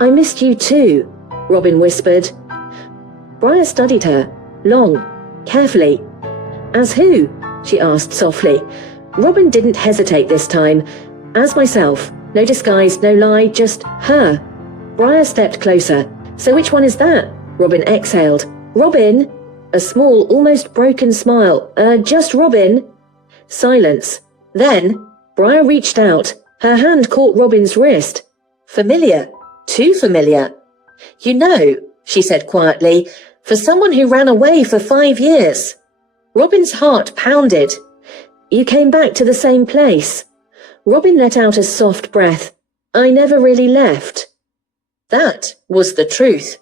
"I missed you too," Robin whispered. Briar studied her, long, carefully. "As who?" she asked softly. Robin didn't hesitate this time. "As myself. No disguise, no lie, just her." Briar stepped closer. "So which one is that?" Robin exhaled. "Robin?" A small, almost broken smile. Just Robin." Silence. Then Briar reached out. Her hand caught Robin's wrist. "Familiar. Too familiar." "You know," she said quietly, "for someone who ran away for 5 years." Robin's heart pounded. "You came back to the same place." Robin let out a soft breath. "I never really left." That was the truth.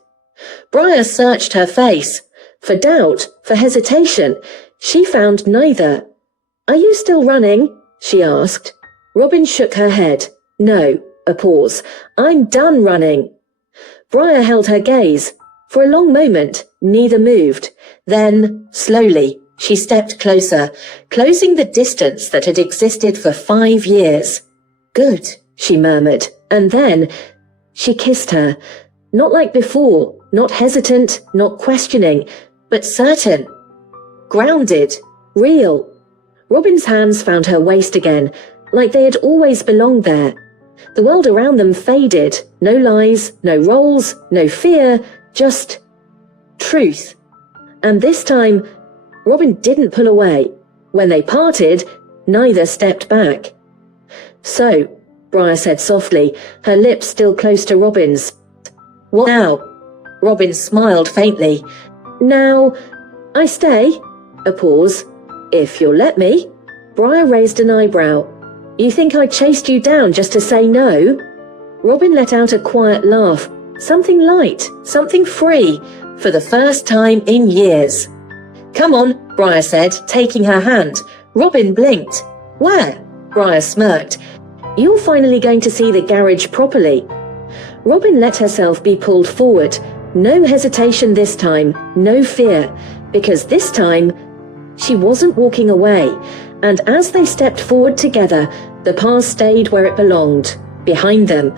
Briar searched her face. For doubt, for hesitation. She found neither. "Are you still running?" she asked. Robin shook her head. "No." A pause. "I'm done running." Briar held her gaze. For a long moment, neither moved. Then, slowly, she stepped closer, closing the distance that had existed for 5 years. "Good," she murmured, and then she kissed her. Not like before, not hesitant, not questioning, but certain. Grounded, real. Robin's hands found her waist again, like they had always belonged there. The world around them faded. No lies, no roles, no fear, just truth. And this time, Robin didn't pull away. When they parted, neither stepped back. "So," Briar said softly, her lips still close to Robin's. "What now?" Robin smiled faintly. "Now, I stay." A pause. "If you'll let me." Briar raised an eyebrow. "You think I chased you down just to say no?" Robin let out a quiet laugh. Something light, something free, for the first time in years. "Come on," Briar said, taking her hand. Robin blinked. "Where?" Briar smirked. "You're finally going to see the garage properly." Robin let herself be pulled forward. No hesitation this time, no fear, because this time she wasn't walking away, and as they stepped forward together, the past stayed where it belonged, behind them,